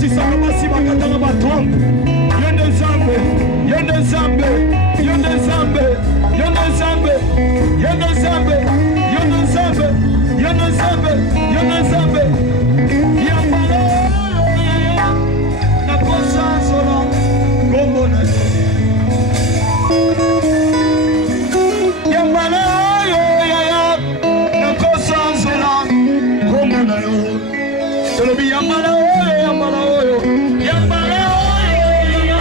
batisaka basi bakataka batrompe. Yende Nzambe, Yende Nzambe, Yende Nzambe, Yende Nzambe, Yende Nzambe, Yende Nzambe, Yende Nzambe, Yende Nzambe. Yambala na kosa sola kombo na Yambala yo ya na kosa sola kombo na yo. Tolobi yambala yo, yambala yo, yambala yo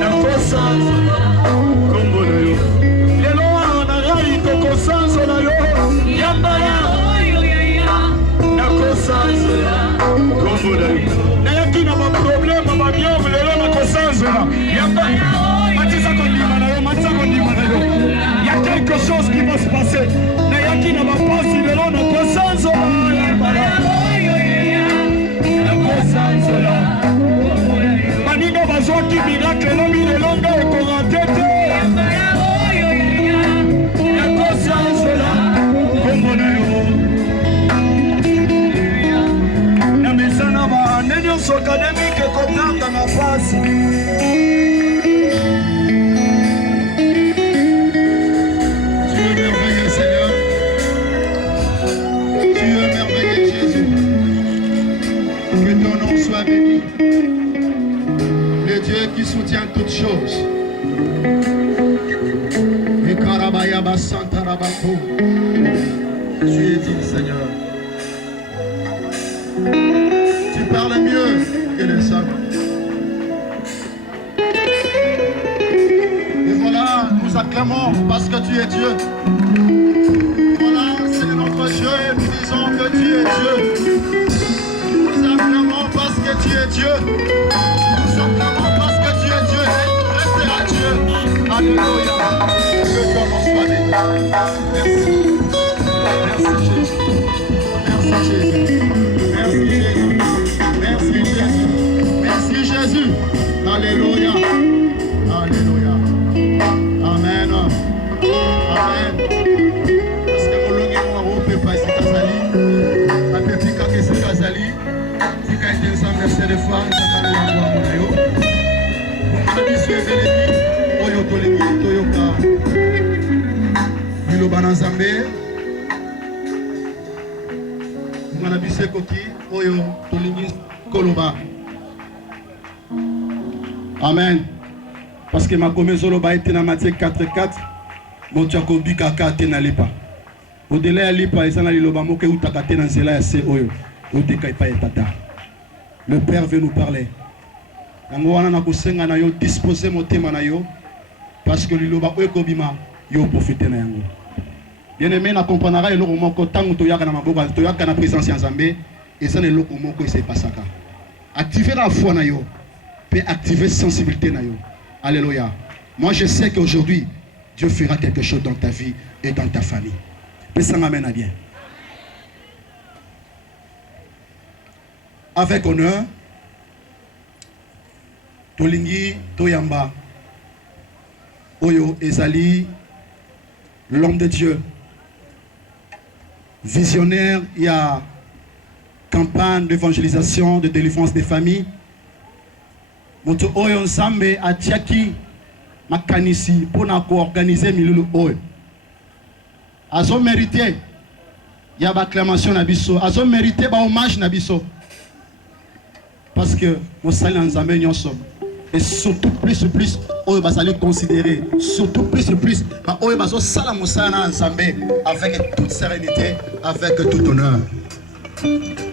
na kosa sola kombo na yo. Lelo na rai to kosa sola yo yambala yo na kosa sola kombo na yo. Na yakina ba problème ba bien lelo na kosa sola yambala matisa kondima na yo, matisa kondima na yo. Il y a quelque chose qui va se passer. Na yakina ba pasi lelo na kosa sola yambala Maninga bazoki miracle no milelonga ekorantete ya kosa sola kombo na yo na mesana baande nyonso akademike kotanga na pasi. Le Dieu qui soutient toutes choses. Et Karabayaba Santarabako. Tu es digne, Seigneur. Tu parles mieux que les hommes. Et voilà, nous acclamons parce que tu es Dieu. Voilà, c'est notre jeu et nous disons que tu es Dieu. Nous acclamons parce que tu es Dieu. Nous acclamons parce que tu es Dieu. Restez à Dieu. Alléluia. Que ton nom soit béni. Merci. Merci Jésus. Merci Jésus. Merci Jésus. Merci Jésus. Merci Jésus. Alléluia. Alléluia. Amen. Amen. Parce que mon long et moi, on peut pas essayer Kazali. On peut piquer que c'est Kazali. Si quelqu'un s'en verset de foi, il s'en va à mon ayo. On a dit sur Vélébi, Oyo Tolébi, Toyoka. Milo Banazambe. On a dit Koki, Oyo Tolébi, Koloba. Amen. Parce que ma commézoloba était dans Matthieu 4:4. Mon tchakobi kaka te na lipa. Au-delà ya lipa, ils sont dans liloba moke ou takate dans zela ya se oyo. Odekai pa etata. Le Père veut nous parler. Yangoana na kusenga na yo disposer motema na yo parce que liloba oyo kobima yo profiter na yango. Bien-aimé na comprendra eloko moko tango toyaka na maboko toyaka na présence ya Nzambe et ça eloko moko ese pasaka. Activer la foi na yo, peut activer sensibilité na yo. Alléluia. Moi je sais qu'aujourd'hui Dieu fera quelque chose dans ta vie et dans ta famille. Mais ça m'amène à bien. Avec honneur, Tolingi Toyamba, Oyo Ezali, l'homme de Dieu, visionnaire, il y a campagne d'évangélisation, de délivrance des familles. Moto Oyo Nzambe a Tchaki, Makanisi, pour organiser Milulu Oyo. Azo mérité, il y a acclamation Nabiso, Azo mérité, hommage Nabiso. Parce que mon salut Nzambe nyonso et surtout plus oyo basali considérer surtout plus oyo baso sala mon salut Nzambe avec toute sérénité, avec tout honneur.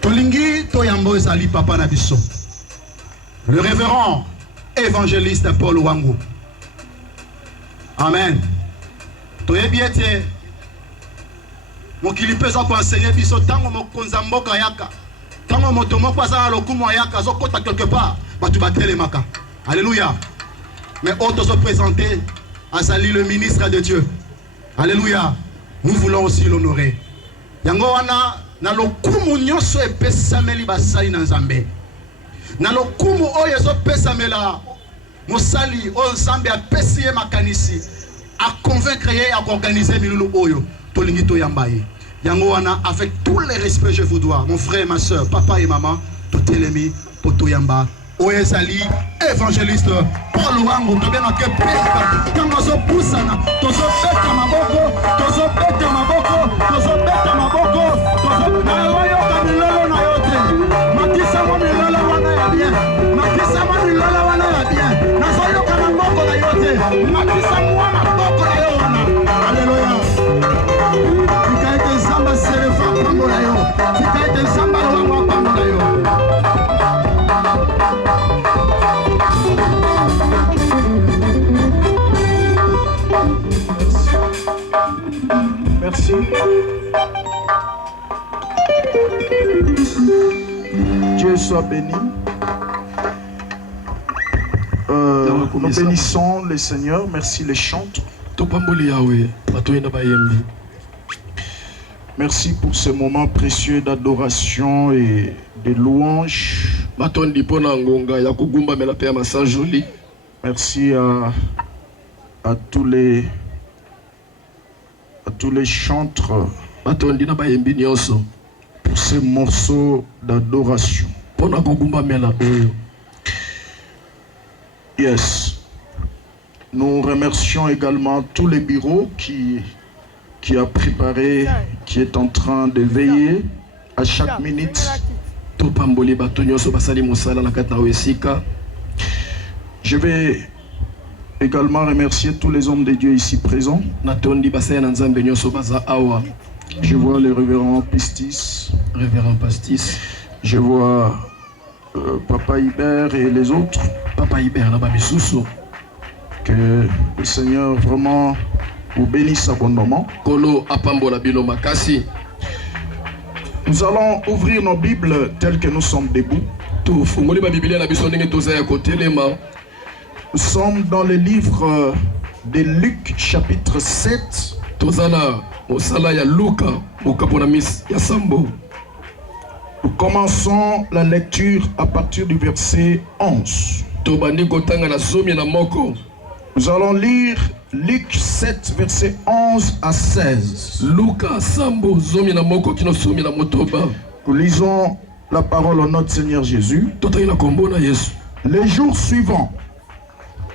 Tolingi Toyambo ezali papa Nabiso. Le révérend évangéliste Paul Wangu. Amen. Toyebiete mokili pesa ko enseigner biso tango mokonza mboka yaka. Tango moto moko azala lokumu yaka azokota quelque part batu batelemaka. Alléluia. Mais autres se présenter azali le ministre de Dieu. Alléluia. Nous voulons aussi l'honorer. Yango wana na lokumu nyonso epesameli basali na Nzambe. Na lokumu oyo ezopesamela mosali oyo Nzambe apesi ye makanisi a convaincre ye à organiser milulu oyo tolingi toyamba ye. Yango wana avec tout le respect je vous dois mon frère ma soeur papa et maman to telemi Potoyamba. Oezali évangéliste Paul Wango tobena ke pesta tango zo pusana tozo beta maboko tozo beta maboko tozo beta maboko tozo na yo kamilolo na yote makisa mo milolo wana ya bien makisa mo milolo wana ya bien na zo yo kana maboko na yote makisa mo maboko na yo wana haleluya ikaite zamba serefa pango na yo ikaite zamba wango pango na yo. Merci. Dieu soit béni. Nous bénissons le Seigneur. Merci les chantres. Merci pour ce moment précieux d'adoration et de louange. Merci à tous les chantres pour ces morceaux d'adoration. Yes. Nous remercions également tous les bureaux qui a préparé, qui est en train de veiller à chaque minute. Je vais également remercier tous les hommes de Dieu ici présents. Je vois le révérend Pistis. Je vois Papa Hubert et les autres. Que le Seigneur vraiment vous bénisse abondamment. Nous allons ouvrir nos Bibles telles que nous sommes debout. Nous sommes dans le livre de Luc chapitre 7. Nous commençons la lecture à partir du verset 11. Nous allons lire Luc 7, verset 11 à 16. Nous lisons la parole au nom de Seigneur Jésus. Les jours suivants,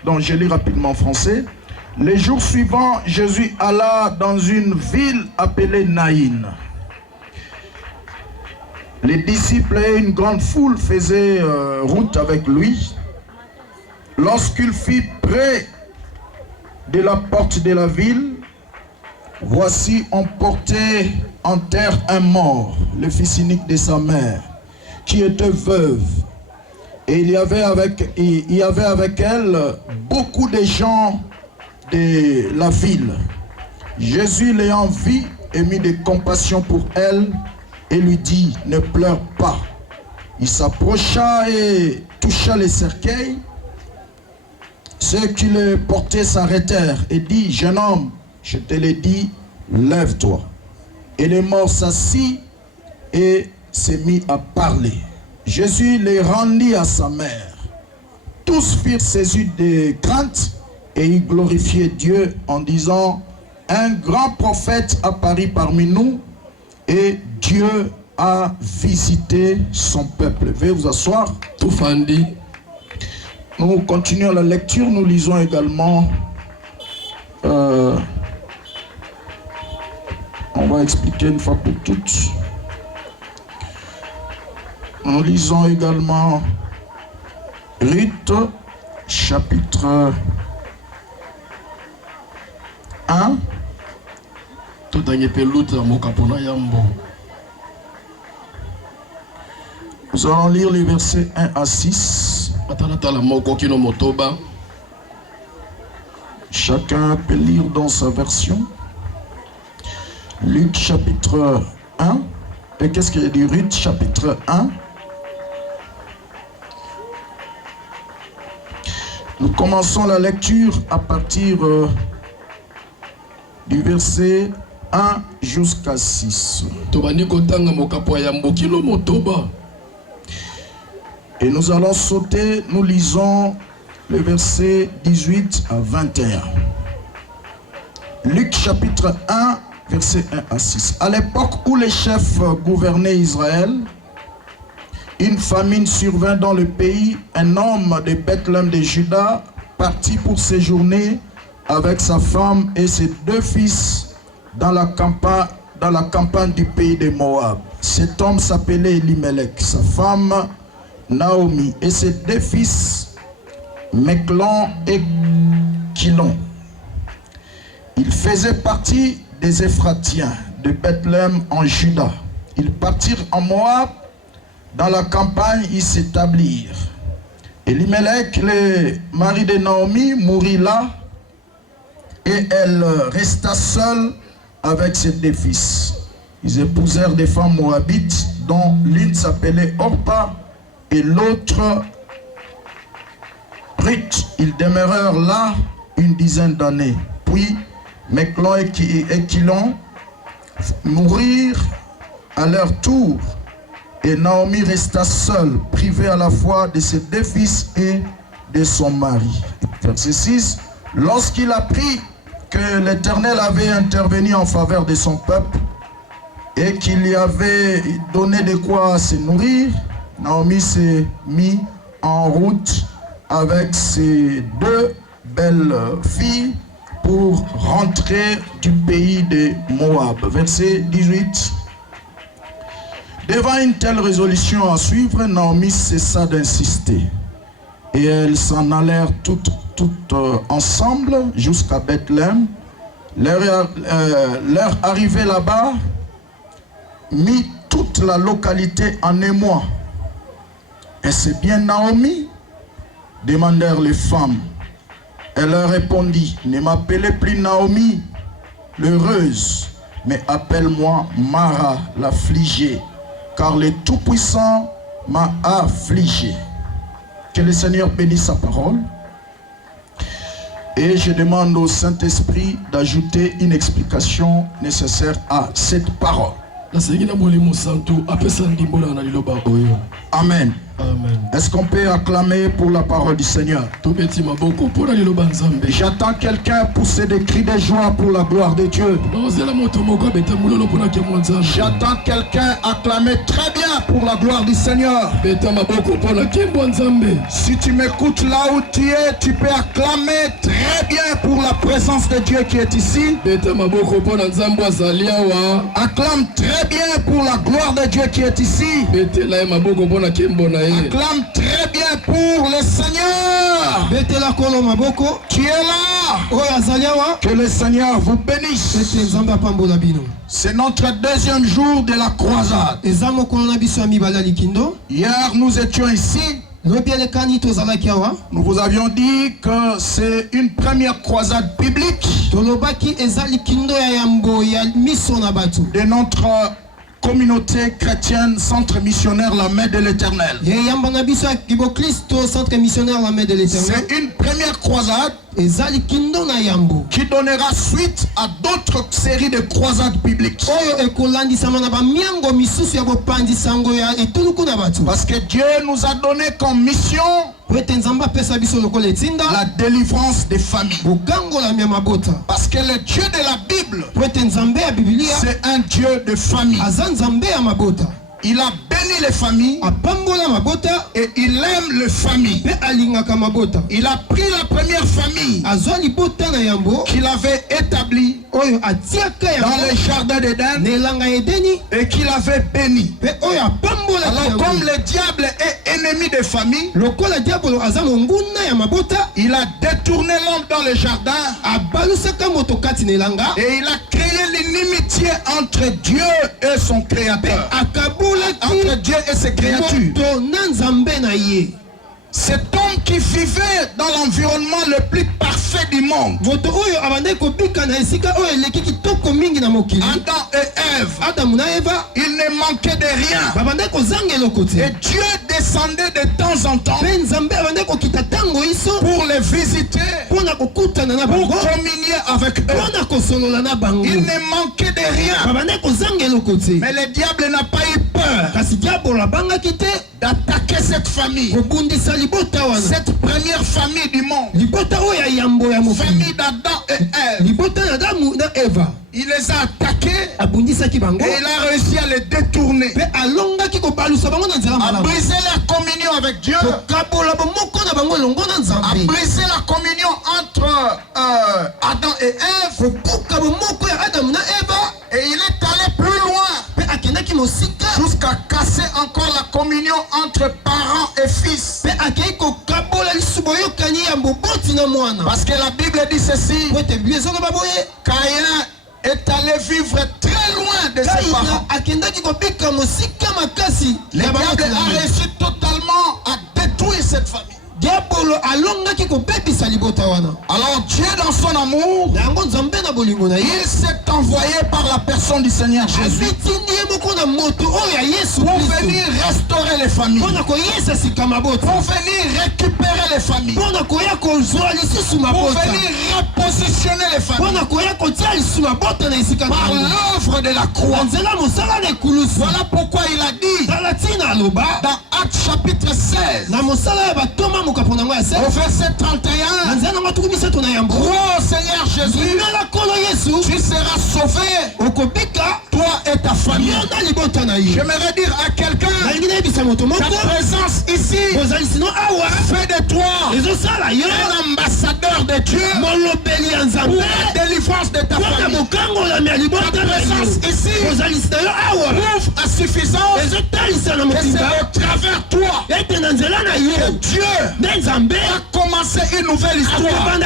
donc je lis rapidement en français. Les jours suivants, Jésus alla dans une ville appelée Naïn. Les disciples et une grande foule faisaient route avec lui. Lorsqu'il fut près de la porte de la ville, voici on portait en terre un mort, le fils unique de sa mère, qui était veuve. Et il y avait avec elle beaucoup de gens de la ville. Jésus l'ayant vue émit de compassion pour elle et lui dit, ne pleure pas. Il s'approcha et toucha les cercueils. Ceux qui le portaient s'arrêtèrent et dit, jeune homme, je te l'ai dit, lève-toi. Et le mort s'assit et s'est mis à parler. Jésus les rendit à sa mère. Tous furent saisis de crainte et ils glorifiaient Dieu en disant, un grand prophète apparut parmi nous et Dieu a visité son peuple. Veuillez vous asseoir. Nous continuons la lecture, nous lisons également, on va expliquer une fois pour toutes. Nous lisons également Ruth, chapitre 1. Nous allons lire les versets 1 à 6. Chacun peut lire dans sa version. Luc chapitre 1. Et qu'est-ce qu'il y a dit? Ruth chapitre 1. Nous commençons la lecture à partir du verset 1 jusqu'à 6. Et nous allons sauter, nous lisons le verset 18 à 21. Luc chapitre 1, verset 1 à 6. À l'époque où les chefs gouvernaient Israël, une famine survint dans le pays. Un homme de Bethléem de Juda partit pour séjourner avec sa femme et ses 2 fils dans la campagne du pays de Moab. Cet homme s'appelait Elimelech, sa femme Naomi et ses 2 fils Mechlon et Kilon. Ils faisaient partie des Éphratiens de Bethléem en Juda. Ils partirent en Moab, dans la campagne ils s'établirent. Elimelech, le mari de Naomi, mourut là et elle resta seule avec ses 2 fils. Ils épousèrent des femmes moabites dont l'une s'appelait Orpa et l'autre Ruth. Ils demeurèrent là une dizaine d'années. Puis Mechlon et Kilon mourirent à leur tour et Naomi resta seule, privée à la fois de ses 2 fils et de son mari. Verset 6. Lorsqu'il apprit que l'Éternel avait intervenu en faveur de son peuple et qu'il lui avait donné de quoi se nourrir, Naomi s'est mise en route avec ses 2 belles filles pour rentrer du pays de Moab. Verset 18. Devant une telle résolution à suivre, Naomi cessa d'insister. Et elles s'en allèrent toutes ensemble jusqu'à Bethléem. Leur arrivée là-bas mit toute la localité en émoi. Est-ce bien Naomi? Demandèrent les femmes. Elle leur répondit, ne m'appelez plus Naomi, l'heureuse, mais appelle-moi Mara, l'affligée, car le Tout-Puissant m'a affligé. Que le Seigneur bénisse sa parole. Et je demande au Saint-Esprit d'ajouter une explication nécessaire à cette parole. Amen. Amen. Est-ce qu'on peut acclamer pour la parole du Seigneur? J'attends quelqu'un pousser des cris de joie pour la gloire de Dieu. J'attends quelqu'un acclamer très bien pour la gloire du Seigneur. Si tu m'écoutes là où tu es, tu peux acclamer très bien pour la présence de Dieu qui est ici. Acclame très bien pour la gloire de Dieu qui est ici. Acclame très bien pour le Seigneur qui est là. Que le Seigneur vous bénisse. C'est notre 2e jour de la croisade. Hier nous étions ici. Nous vous avions dit que c'est une première croisade biblique de notre communauté chrétienne, centre missionnaire La Main de l'Éternel. C'est une première croisade qui donnera suite à d'autres séries de croisades bibliques. Parce que Dieu nous a donné comme mission la délivrance des familles. Parce que le Dieu de la Bible, c'est un Dieu de famille. Il a béni les familles et il aime les familles. Il a pris la première famille qu'il avait établie dans le jardin d'Éden et qu'il avait béni. Alors comme le diable est ennemi des familles, il a détourné l'homme dans le jardin et il a créé l'inimitié entre Dieu et son créateur. Entre Dieu et ses créatures. Cet homme qui vivait dans l'environnement le plus parfait du monde, Adam et Ève, il ne manquait de rien. Et Dieu descendait de temps en temps pour les visiter, pour communier avec eux. Il ne manquait de rien. Mais le diable n'a pas eu peur d'attaquer cette famille. Cette première famille du monde, famille d'Adam et Ève, il les a attaqués et il a réussi à les détourner, à briser la communion entre Adam et Ève. Et il est allé plus loin jusqu'à casser encore la communion entre parents et fils. Parce que la Bible dit ceci: Caïn est allé vivre très loin de ses parents. Le diable a réussi totalement à détruire cette famille. Alors Dieu dans son amour, il s'est envoyé par la personne du Seigneur Jésus pour venir restaurer les familles, pour venir récupérer les familles, pour venir repositionner les familles par l'œuvre de la croix. Voilà pourquoi il a dit dans Actes chapitre 16 au verset 31, crois au Seigneur Jésus, tu seras sauvé, toi et ta famille. J'aimerais dire à quelqu'un, ta présence ici fait de toi un ambassadeur de Dieu pour la délivrance de ta famille. Ta présence ici prouve à suffisance que c'est au travers toi que Dieu a commencé une nouvelle histoire.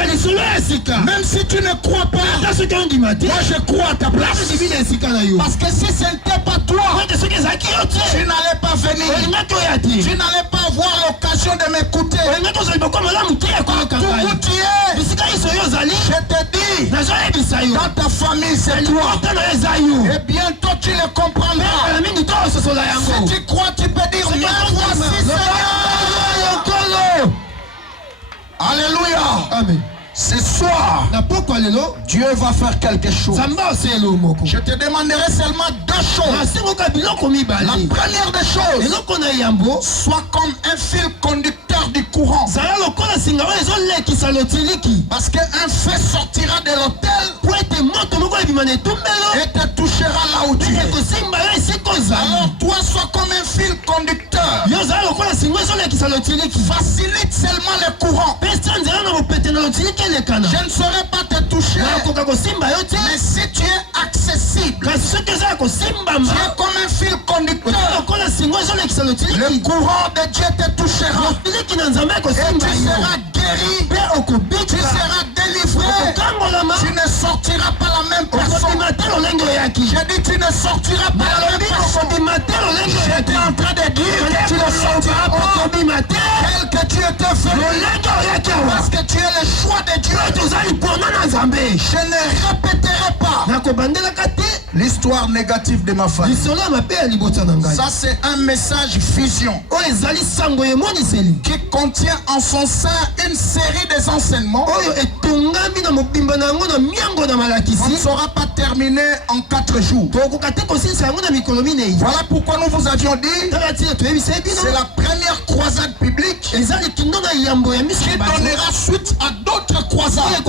Même si tu ne crois pas, moi je crois à ta place. Parce que si ce n'était pas toi, tu n'allais pas venir. Tu n'allais pas avoir l'occasion de m'écouter. Où tu es, je te dis, dans ta famille c'est toi. Et bientôt tu le comprendras. Si tu crois, tu peux dire, mais voici Seigneur. Alléluia. Amen. Ce soir, Dieu va faire quelque chose. Je te demanderai seulement deux choses. La première des choses, sois comme un fil conducteur du courant. Parce qu'un feu sortira de l'autel et te touchera là où tu es. Alors toi, sois comme un fil conducteur. Facilite seulement le courant. Je ne saurais pas te toucher. Mais si tu es accessible, tu es comme un fil conducteur. Le courant de Dieu te touchera. Et tu seras guéri. Tu seras délivré. Tu ne sortiras pas la même personne. J'ai dit tu ne sortiras pas la même personne. J'étais en train de dire que tu ne sortiras pas tel que tu étais fait. Parce que tu es le choix de Dieu. Je ne répéterai pas l'histoire négative de ma famille. Ça c'est un message vision qui contient en son sein une série des enseignements. On ne saura pas terminer en 4 jours. Voilà pourquoi nous vous avions dit c'est la première croisade biblique qui donnera suite à d'autres croisades.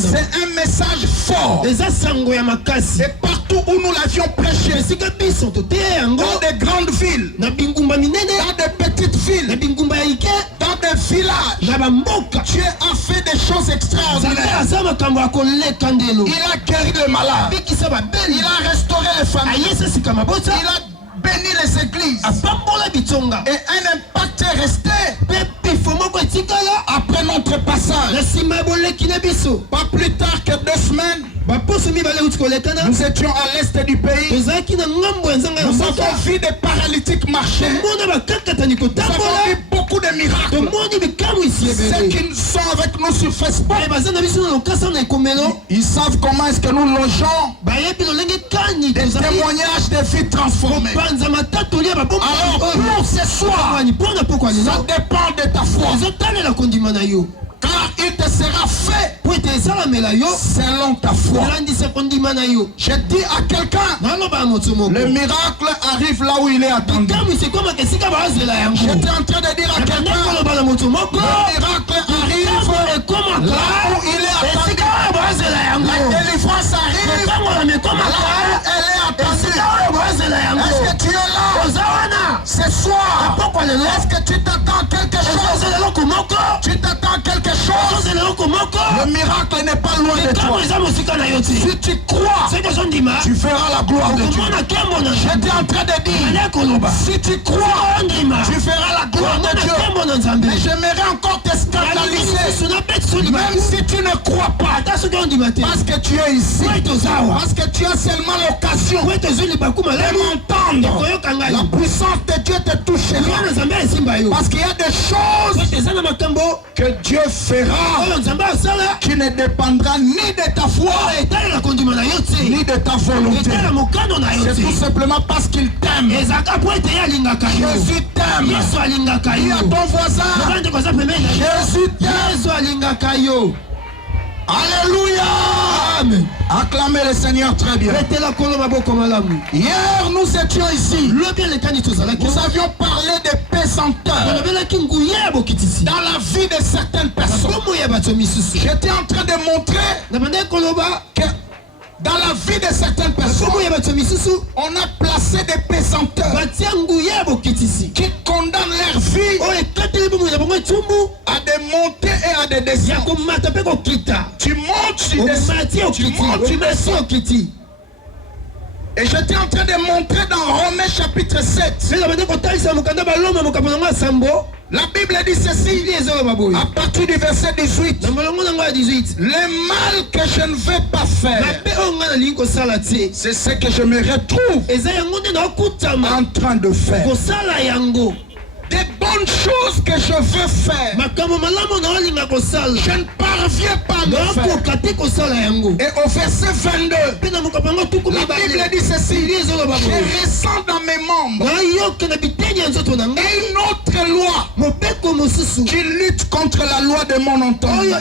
C'est un message fort. Et partout où nous l'avions prêché, dans des grandes villes, dans des petites villes, dans des villages, Dieu a fait des choses extraordinaires. Il a guéri les malades. Il a restauré les familles. Il a béni les églises. Et un impact est resté après notre passage. Pas plus tard que 2 semaines, nous étions à l'est du pays. Nous avons vu des paralytiques marcher. Nous avons vu beaucoup de miracles. Ceux qui sont avec nous sur Facebook, ils savent comment est-ce que nous logeons des témoignages de vie transformées. Alors pour ce soir, ça dépend de ta foi. Car il te sera fait selon ta foi. Je dis à quelqu'un, le miracle arrive là où il est attendu. J'étais en train de dire à quelqu'un, le miracle arrive là où il est attendu. La délivrance arrive là où elle est attendue. Est-ce que tu es là? Ce soir, est-ce que tu t'attends quelque chose? Tu t'attends quelque chose? Le miracle n'est pas loin de toi. Si tu crois, tu feras la gloire de Dieu. J'étais en train de dire, si tu crois, tu feras la gloire de Dieu. Mais j'aimerais encore te scandaliser. Même si tu ne crois pas, parce que tu es ici, parce que tu as seulement l'occasion de m'entendre, la puissance de Dieu te touchera. Parce qu'il y a des choses que Dieu fera qui ne dépendra ni de ta foi ni de ta volonté. C'est tout simplement parce qu'il t'aime. Jésus t'aime. Dis à ton voisin, Jésus t'aime. Alléluia. Amen. Acclamez le Seigneur très bien. Hier nous étions ici. Nous avions parlé des pesanteurs dans la vie de certaines personnes. J'étais en train de montrer que dans la vie de certaines personnes, on a placé des pesanteurs qui condamnent leur vie à des montées et à des descentes. Tu montes, tu descends, tu montes, tu descends. Et j'étais en train de montrer dans Romains chapitre 7. La Bible dit ceci, à partir du verset 18. Le mal que je ne vais pas faire, c'est ce que je me retrouve en train de faire. Des bonnes choses que je veux faire, je ne parviens pas à le faire. Et au verset 22, la Bible dit ceci, je ressens dans mes membres une autre loi qui lutte contre la loi de mon entendement.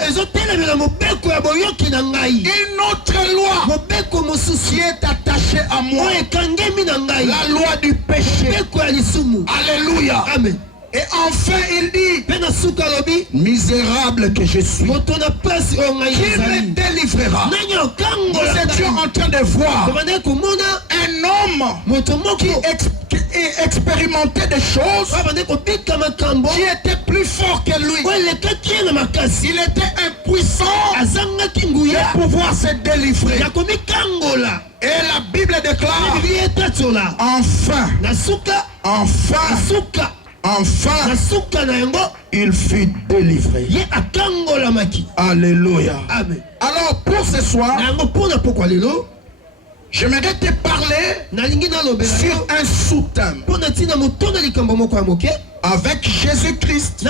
Une autre loi qui est attachée à moi, la loi du péché. Alléluia. Amen. Et enfin il dit, misérable que je suis, qui me délivrera. Nous étions en train de voir un homme qui expérimentait des choses qui étaient plus forts que lui. Il était impuissant de pouvoir se délivrer. Et la Bible déclare, enfin, il fut délivré. Alléluia. Amen. Alors pour ce soir, j'aimerais te parler sur un sous-thème. Avec Jésus-Christ,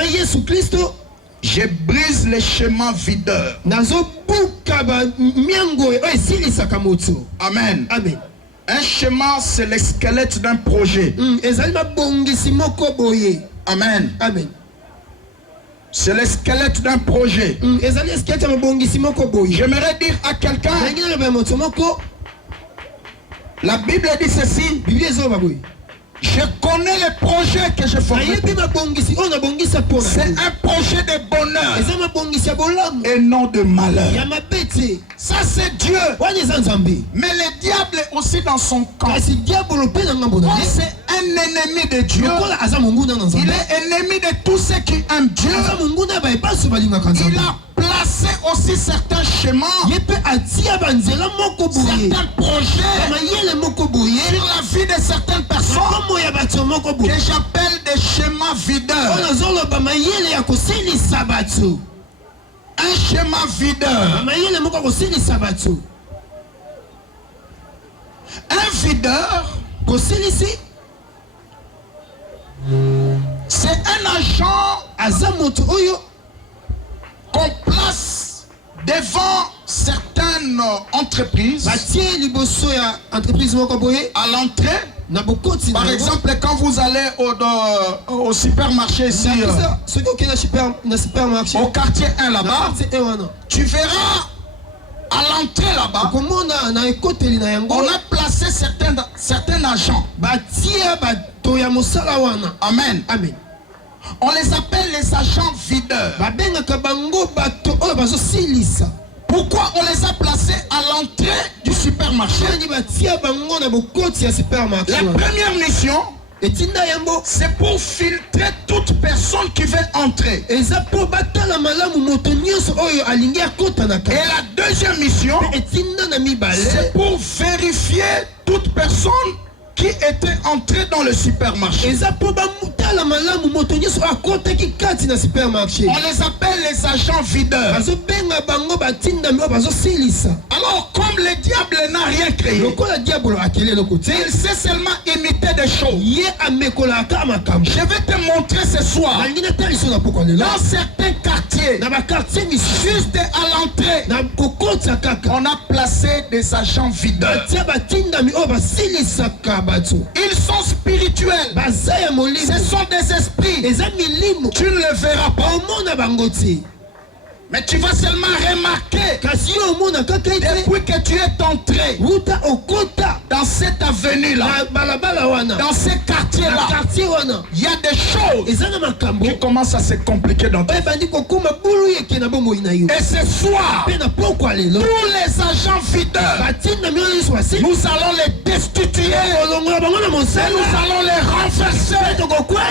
je brise les schémas videurs. Amen. Amen. Un schéma, c'est le squelette d'un projet. Amen. Amen. C'est le squelette d'un projet. J'aimerais dire à quelqu'un, la Bible dit ceci, je connais les projets que je ferai. C'est un projet de bonheur et non de malheur. Ça c'est Dieu. Mais le diable est aussi dans son camp. Comme c'est un ennemi de Dieu, il est ennemi de tous ceux qui aiment Dieu. Il a placé aussi certains schémas, certains projets sur la vie de certaines personnes que j'appelle des schémas videurs. Un schéma videur. Un videur, c'est un agent qu'on place devant certaines entreprises à l'entrée. Par exemple, quand vous allez au supermarché ici, au quartier 1 là-bas, tu verras à l'entrée là-bas, on a placé certains agents. Amen. Amen. On les appelle les agents videurs. Pourquoi on les a placés à l'entrée du supermarché? supermarché. La première mission, c'est pour filtrer toute personne qui veut entrer. Et la deuxième mission, c'est pour vérifier toute personne qui était entré dans le supermarché. On les appelle les agents videurs. Alors, comme le diable n'a rien créé, il sait seulement imiter des choses. Je vais te montrer ce soir, dans certains quartiers, juste à l'entrée, on a placé des agents videurs. Ils sont spirituels. Ce sont des esprits. Tu ne les verras pas. Mais tu vas seulement remarquer depuis que tu es entré dans cette avenue-là, dans ces quartiers-là, il y a des choses qui commencent à se compliquer dans ta vie. Et ce soir, tous les agents videurs, nous allons les destituer et nous allons les renverser.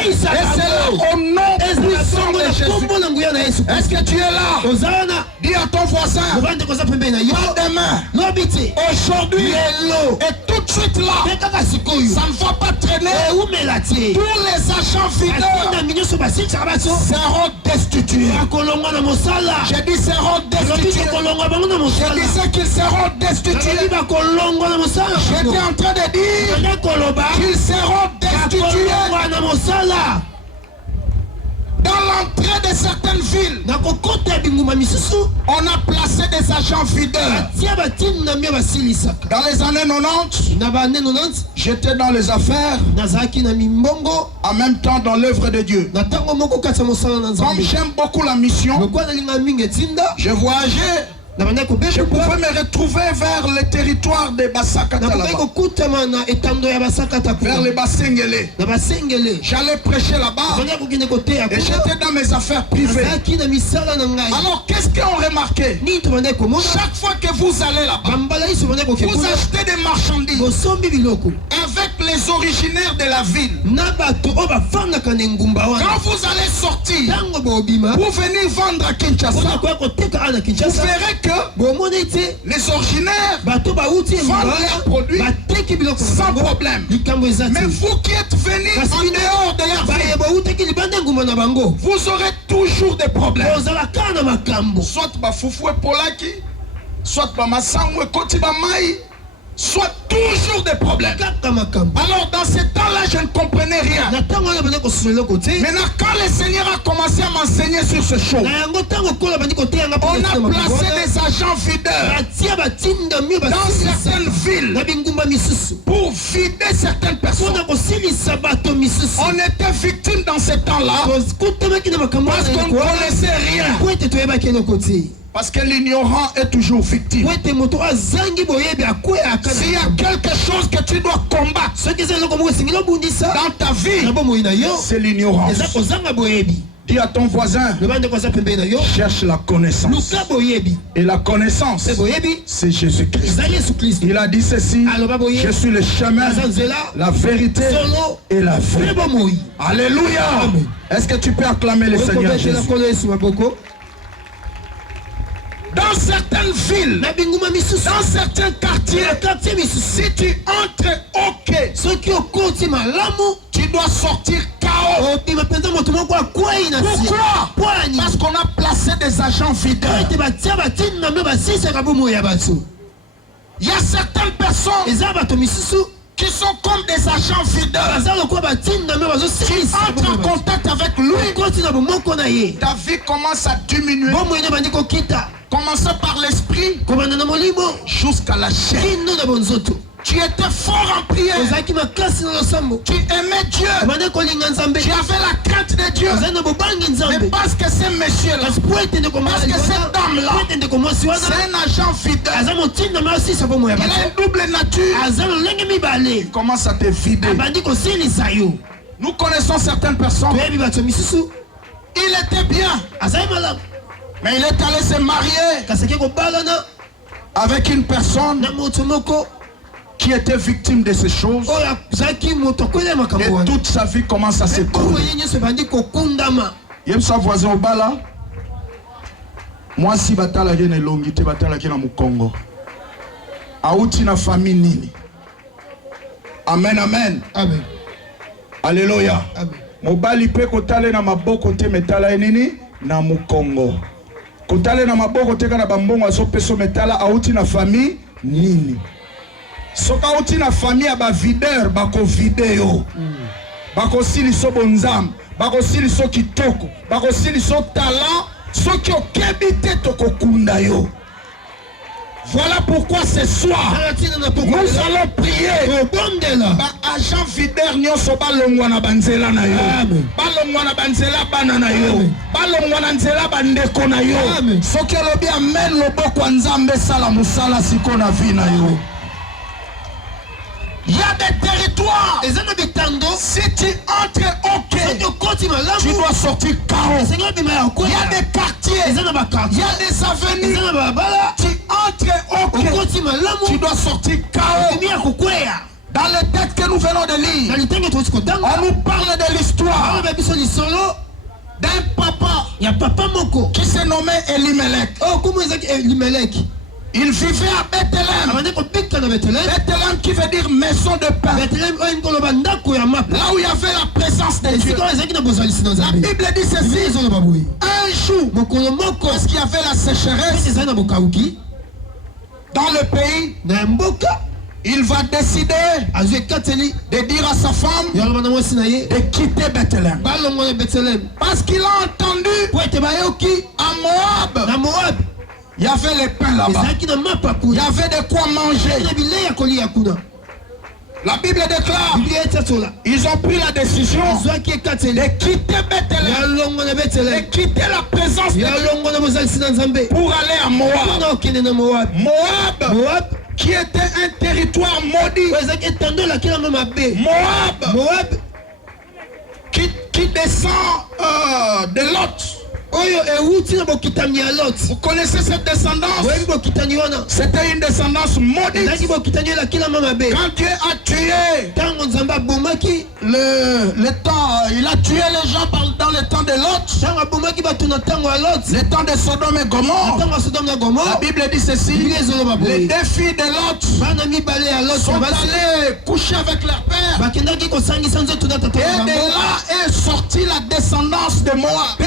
Et c'est là au nom puissant de Jésus. Est-ce que tu es là? Dis à ton voisin, pas demain, aujourd'hui et tout de suite là, ça ne va pas traîner. Tous les agents fidèles seront destitués. J'ai dit seront destitués. Je disais qu'ils seront destitués. J'étais en train de dire qu'ils seront destitués. Dans l'entrée de certaines villes, on a placé des agents fidèles. Dans les années 90, j'étais dans les affaires, en même temps dans l'œuvre de Dieu. Comme j'aime beaucoup la mission, je voyageais. Je pouvais me retrouver vers le territoire de Basakata là-bas, vers les Basengele. J'allais prêcher là-bas et j'étais dans mes affaires privées. Alors qu'est-ce qu'on remarquait? Chaque fois que vous allez là-bas, vous achetez des marchandises avec les originaires de la ville. Quand vous allez sortir pour venir vendre à Kinshasa, vous verrez que les originaires vendent leurs produits sans problème. Mais vous qui êtes venus en dehors de leur ville, vous aurez toujours des problèmes. Soit Bafoufou et Polaki, soit Bamasangou et Kotibamai, soit toujours des problèmes. Alors dans ce temps-là, je ne comprenais rien. Maintenant, quand le Seigneur a commencé à m'enseigner sur ce show, on a placé des agents videurs dans certaines villes pour vider certaines personnes. On était victime dans ce temps-là parce qu'on ne connaissait rien. Parce que l'ignorant est toujours victime. S'il y a quelque chose que tu dois combattre dans ta vie, c'est l'ignorance. Dis à ton voisin, cherche la connaissance. Et la connaissance, c'est Jésus-Christ. Il a dit ceci: je suis le chemin, la vérité et la vie. Alléluia. Est-ce que tu peux acclamer le Seigneur Jésus? Dans certaines villes, dans certains quartiers, si tu entres, ok, tu dois sortir KO. Pourquoi? Parce qu'on a placé des agents fidèles. Il y a certaines personnes qui sont comme des agents fidèles. Tu entres en contact avec lui, ta vie commence à diminuer. Commençant par l'esprit jusqu'à la chair. Tu étais fort en prière. Tu aimais Dieu. Tu avais la crainte de Dieu. Mais parce que ce monsieur-là, parce que cette dame-là, c'est un agent fidèle. Il a une double nature. Il commence à te vider. Nous connaissons certaines personnes. Il était bien, mais il est allé se marier avec une personne qui était victime de ces choses. Et toute sa vie commence à s'écrouler. Il y a sa voisin au bas là. Moi si batala qui est longue, tu batala qui est dans mon Congo. Aouti na famille nini. Amen, amen. Amen. Alléluia. Amen. Mobali pe kotale na maboko te metala nini na mu Congo. Kotale na maboko te kana bambongo aso peso metala aouti na famille nini. Soka aouti na famille aba videur bako video. Bako sili so bonzam, bako sili so kitoko, bako sili so talent, so ki okebite toko kunda yo. Voilà pourquoi ce soir, nous allons prier. Agent videur nyonso balongwana banzela na yo. Balongwana banzela bana na yo. Balongwana nzela bandeko na yo. Soki alobi amen loboko ya Nzambe sala musala siko na vi na yo. Il y a des territoires. Si tu entres ok, tu dois sortir chaos. Il y a des quartiers. Il y a des avenues. Tu entres ok, tu dois sortir chaos. Dans le texte que nous venons de lire, on nous parle de l'histoire d'un papa qui se nommait Elimelech. Il vivait à Bethléem. Bethléem qui veut dire maison de pain. Là où il y avait la présence de Dieu. La Bible dit ceci. Un jour, parce qu'il y avait la sécheresse dans le pays, il va décider de dire à sa femme de quitter Bethléem. Parce qu'il a entendu à Moab, il y avait les pains là-bas. Il y avait de quoi manger. La Bible déclare, ils ont pris la décision de quitter Bethléem, de quitter la présence de Dieu pour aller à Moab. Moab, qui était un territoire maudit. Moab, qui descend de Lot. Vous connaissez cette descendance? C'était une descendance maudite. Quand Dieu a tué le temps, il a tué les gens dans le temps de Lot, le temps de Sodome et Gomorrhe. La Bible dit ceci: les deux filles de Lot sont allées coucher avec leur père. Et de là est sortie la descendance de Moab. Et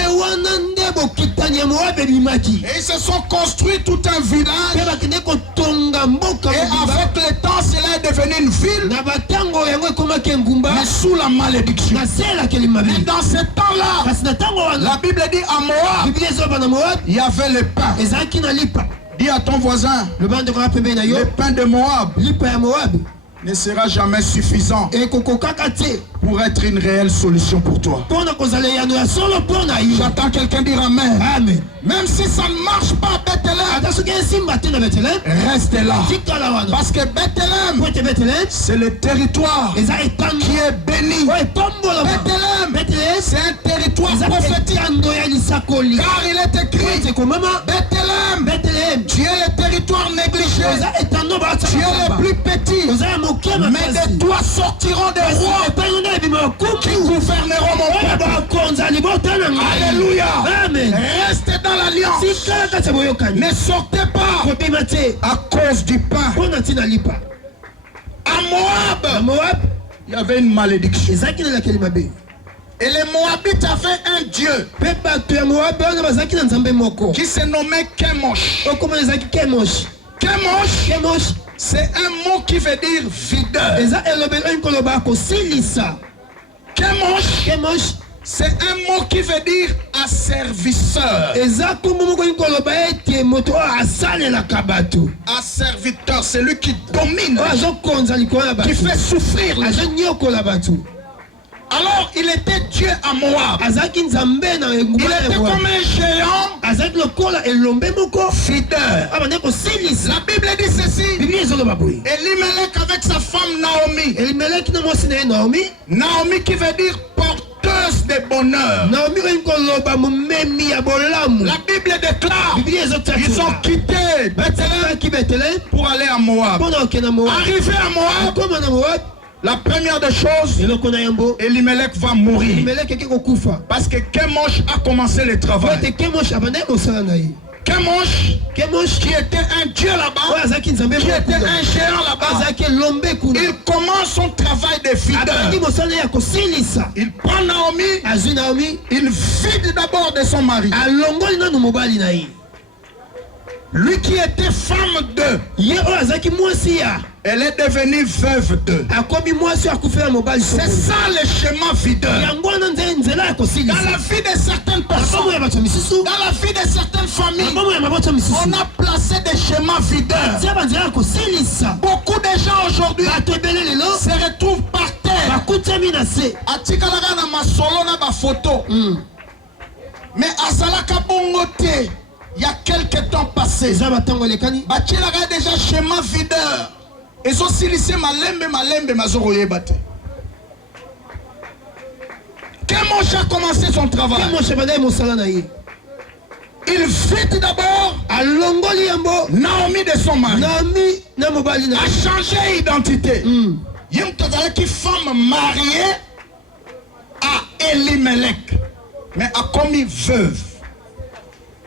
ils se sont construits tout un village. Et avec le temps, cela est devenu une ville. Mais sous la malédiction. Et dans ce temps-là, la Bible dit à Moab, il y avait le pain. Dis à ton voisin, le pain de Moab ne sera jamais suffisant pour être une réelle solution pour toi. J'attends quelqu'un dire amen. Même si ça ne marche pas à Bethléem, reste là. Parce que Bethléem, c'est le territoire qui est béni. Bethléem, c'est un territoire prophétique. Car il est écrit, Bethléem, tu es le territoire négligé. Tu es le plus petit. Mais de toi sortiront des rois qui gouverneront mon peuple. Alléluia. Restez dans l'alliance. Ne sortez pas à cause du pain. À Moab, il y avait une malédiction. Et les Moabites avaient un dieu qui se nommait Kemosh. Kemosh, c'est un mot qui veut dire videur. Kemosh, c'est un mot qui veut dire asservisseur. Asserviteur, c'est lui qui domine, qui fait souffrir les gens. Alors il était Dieu à Moab. Il était comme un géant fidèle. La Bible dit ceci: Elimelech avec sa femme Naomi. Naomi qui veut dire porteuse de bonheur. La Bible déclare ils ont quitté Bethléem pour aller à Moab. Arrivé à Moab, la première des choses, Elimelech va mourir. Parce que Kemosh a commencé le travail. Kemosh, qui était un dieu là-bas, qui était un géant là-bas, il commence son travail de fidèle. Il prend Naomi, il vide d'abord de son mari. Lui qui était femme de, elle est devenue veuve de. C'est ça le schéma videur. Dans la vie de certaines personnes, dans la vie de certaines familles, on a placé des schémas videurs. Beaucoup de gens aujourd'hui se retrouvent par terre. Atikalaga na masolo na ba photo. Mais azalaka bongo te. Il y a quelques temps passé, Bachelaga déjà schéma videur. Et so silissé malembe mazoroye bate. Kemosh a commencé son travail. Il vide d'abord Naomi de son mari. A changé d'identité. Qui femme mariée à Elimelech, mais a commis veuve.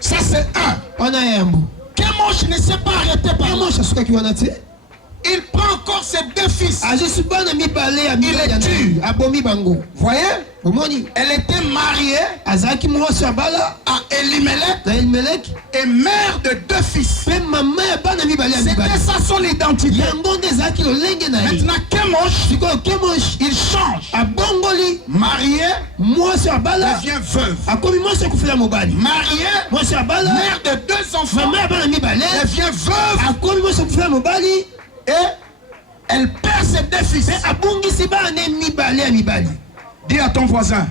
Ça c'est un. Kemosh ne s'est pas arrêté par là. Il prend encore ses deux fils. Il les tue. Voyez? Elle était mariée à Elimelech et mère de deux fils. C'était ça son identité. Maintenant Kemosh, il change. Marié, devient veuve. Marié, mère de deux enfants, devient veuve. Et elle perd ses deux fils. Dis à ton voisin,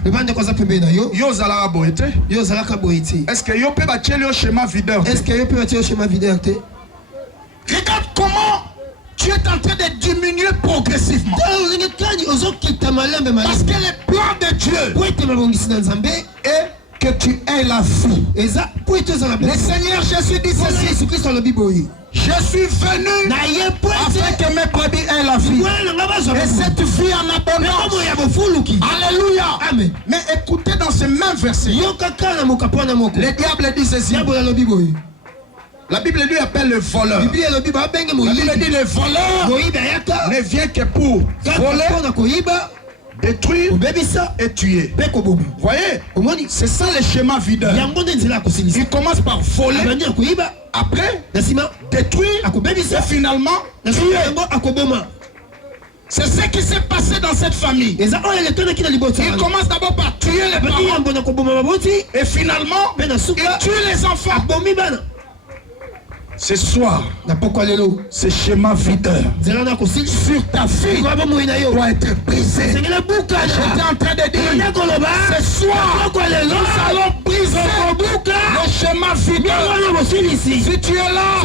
yo zalaka boete. Est-ce que yo peut bâtir le schéma videur? Regarde comment tu es en train de diminuer progressivement. Parce que le plan de Dieu est que tu aies la vie. Le Seigneur Jésus dit ceci: je suis venu afin que mes brebis aient la vie. Et cette vie en abondance. Alléluia. Amen. Mais écoutez dans ce même verset, le diable dit ceci. La Bible lui appelle le voleur. La Bible dit le voleur ne vient que pour voler, détruire et tuer. Voyez, c'est ça le schéma videur. Il commence par voler, après détruire et finalement tuer. C'est ce qui s'est passé dans cette famille. Il commence d'abord par tuer les parents et finalement il tue les enfants. Ce soir, ce schéma videur sur ta vie doit être brisé. J'étais en train de dire, ce soir, nous allons briser le schéma videur. Si tu es là,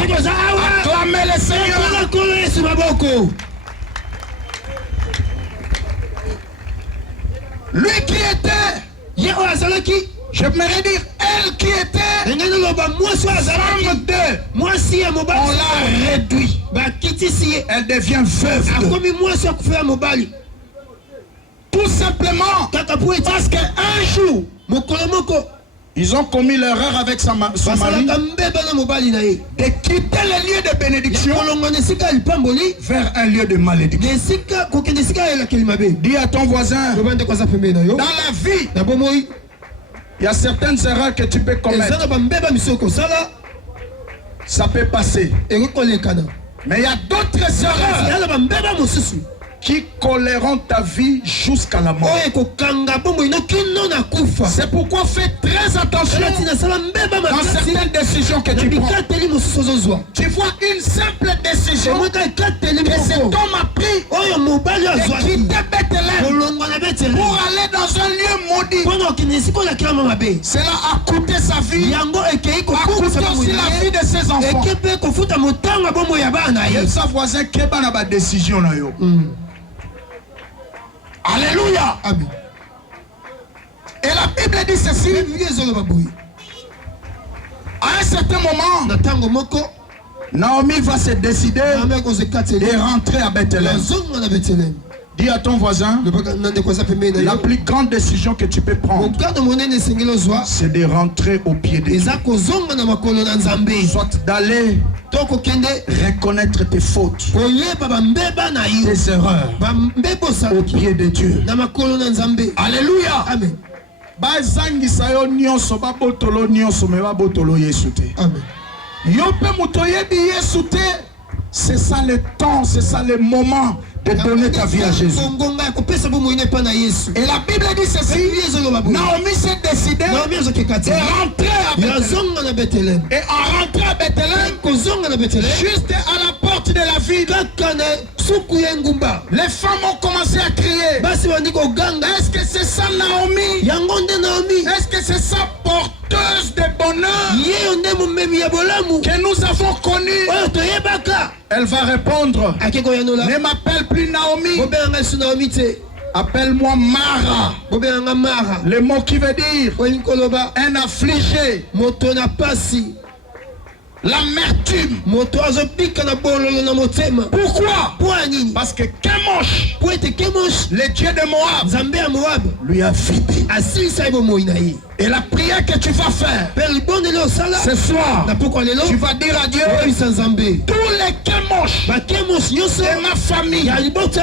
acclamez le Seigneur. Lui qui était, je m'aimerais dire, elle qui était femme de, on l'a réduit. Elle devient veuve. Tout simplement parce qu'un jour, ils ont commis l'erreur avec son mari de quitter le lieu de bénédiction vers un lieu de malédiction. Dis à ton voisin, dans la vie, il y a certaines erreurs que tu peux commettre. Ça peut passer. Mais il y a d'autres erreurs qui colleront ta vie jusqu'à la mort. C'est pourquoi fais très attention dans certaines décisions que tu prends. Tu vois une simple décision que cet homme a pris de quitter Bethléem pour aller dans un lieu maudit. Cela a coûté sa vie, a coûté aussi la vie de ses enfants. Et sa voisin qui est dans la décision. Alléluia. Amen. Et la Bible dit ceci. À un certain moment, Naomi va se décider de rentrer à Bethléem. Dis à ton voisin, la plus grande décision que tu peux prendre, c'est de rentrer au pied de Dieu. Soit d'aller reconnaître tes fautes, tes erreurs au pied de Dieu. Alléluia. Amen. C'est ça le temps, c'est ça le moment de donner ta vie à Jésus. Et la Bible dit ceci. Naomi s'est décidée de rentrer à Bethléem. Et en rentrant à Bethléem, juste à la porte de la ville, les femmes ont commencé à crier. Est-ce que c'est ça Naomi? Est-ce que c'est ça porteuse de bonheur que nous avons connue? Elle va répondre. Ne m'appelle plus Naomi. Appelle-moi Mara. Le mot qui veut dire un affligé. L'amertume. Pourquoi? Parce que Kemosh, le dieu de Moab, lui a vidé. Et la prière que tu vas faire ce soir, tu vas dire à Dieu, tous les Kemosh de ma famille, du côté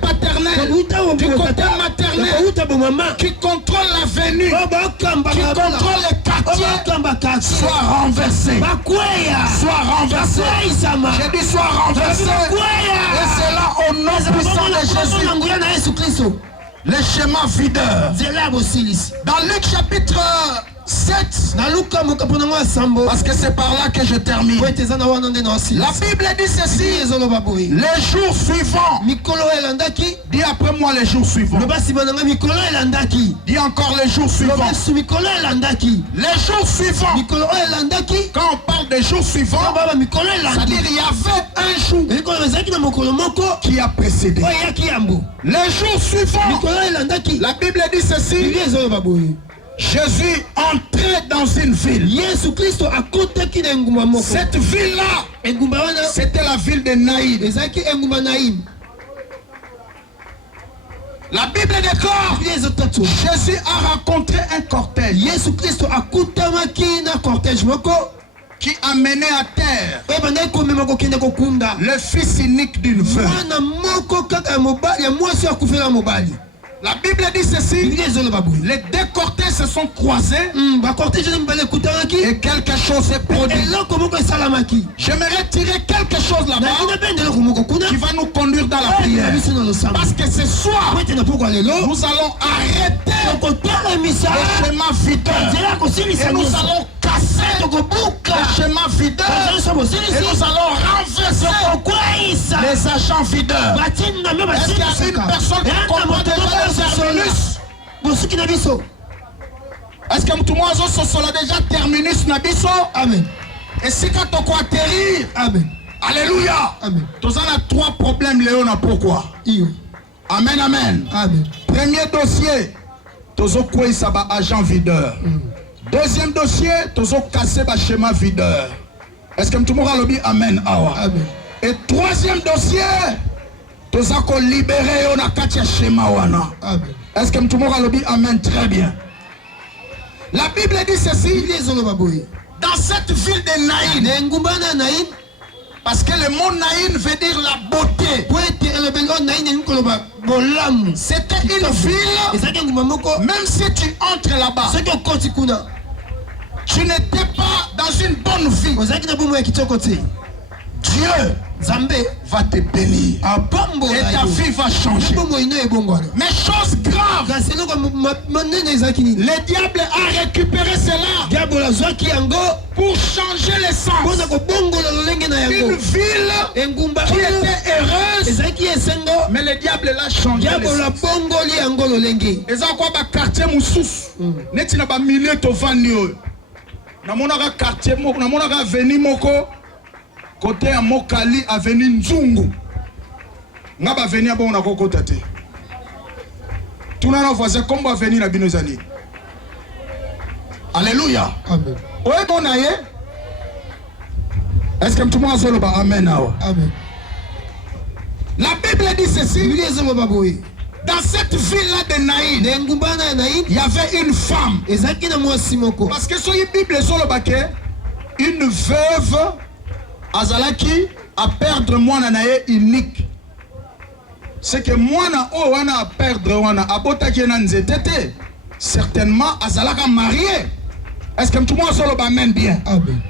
paternel, du côté maternel, qui contrôle la venue, qui contrôle les quartiers, soient renversés. Soit renversé. J'ai dit soit renversé. Et c'est là au nom puissant de Jésus. Le schéma videur. Dans Luc chapitre 7. Parce que c'est par là que je termine. La Bible dit ceci. Les jours suivants. Dis après moi les jours suivants. Dis encore les jours suivants. Les jours suivants. Quand on parle des jours suivants, c'est-à-dire il y avait un jour qui a précédé. Les jours suivants. La Bible dit ceci. Jésus entrait dans une ville. Cette ville-là, c'était la ville de Naïm. La Bible déclare, Jésus a rencontré un cortège qui a mené à terre le fils unique d'une veuve. La Bible dit ceci. Les deux cortèges se sont croisés et quelque chose est produit. J'aimerais tirer quelque chose là-bas qui va nous conduire dans la prière. Parce que ce soir, nous allons arrêter le schéma videur. Et nous allons casser le schéma videur. Et nous allons renverser les agents videurs. Est-ce qu'il y a une personne qui comprend déjà est-ce que tout le monde a déjà terminé ce nabiso? Amen. Et si quand on va atterrir, amen. Alléluia. Amen. Tous on a trois problèmes, Léon, pourquoi? Amen, amen. Amen. Premier dossier, tous on quoi ça va agent videur. Deuxième dossier, tous on casser le schéma videur. Est-ce que tout le monde a dit amen? Amen. Et troisième dossier, tous on libérer on a katia schéma wana. Amen. Est-ce que tout le monde a dit amen? Très bien. La Bible dit ceci. Dans cette ville de Naïm, parce que le mot Naïm veut dire la beauté. C'était une ville, même si tu entres là-bas, tu n'étais pas dans une bonne vie. Dieu va te bénir et ta vie va changer. Mais chose grave, le diable a récupéré cela pour changer les sens. Une ville qui était heureuse, mais le diable l'a changé. Et ça quoi quartier Moussous, net na ba milieu to vanio. Na monaka quartier moko, na monaka avenue moko. Côté à Mokali, avenue Nzungu. Nga ba venir bon na kokota te. Tuna na voisin comme ba venir na binozani. Alléluia. Amen. Ouais, bon, est-ce que tout le monde a dit Amen? Amen. La Bible dit ceci. Dans cette ville-là de Naïn, il y avait une femme. Parce que sur la Bible, une veuve azalaki à perdre moi unique. C'est que moi a perdre abotaki na nzetete. Certainement azalaka marié. Est-ce que tout le monde amen bien? Amen.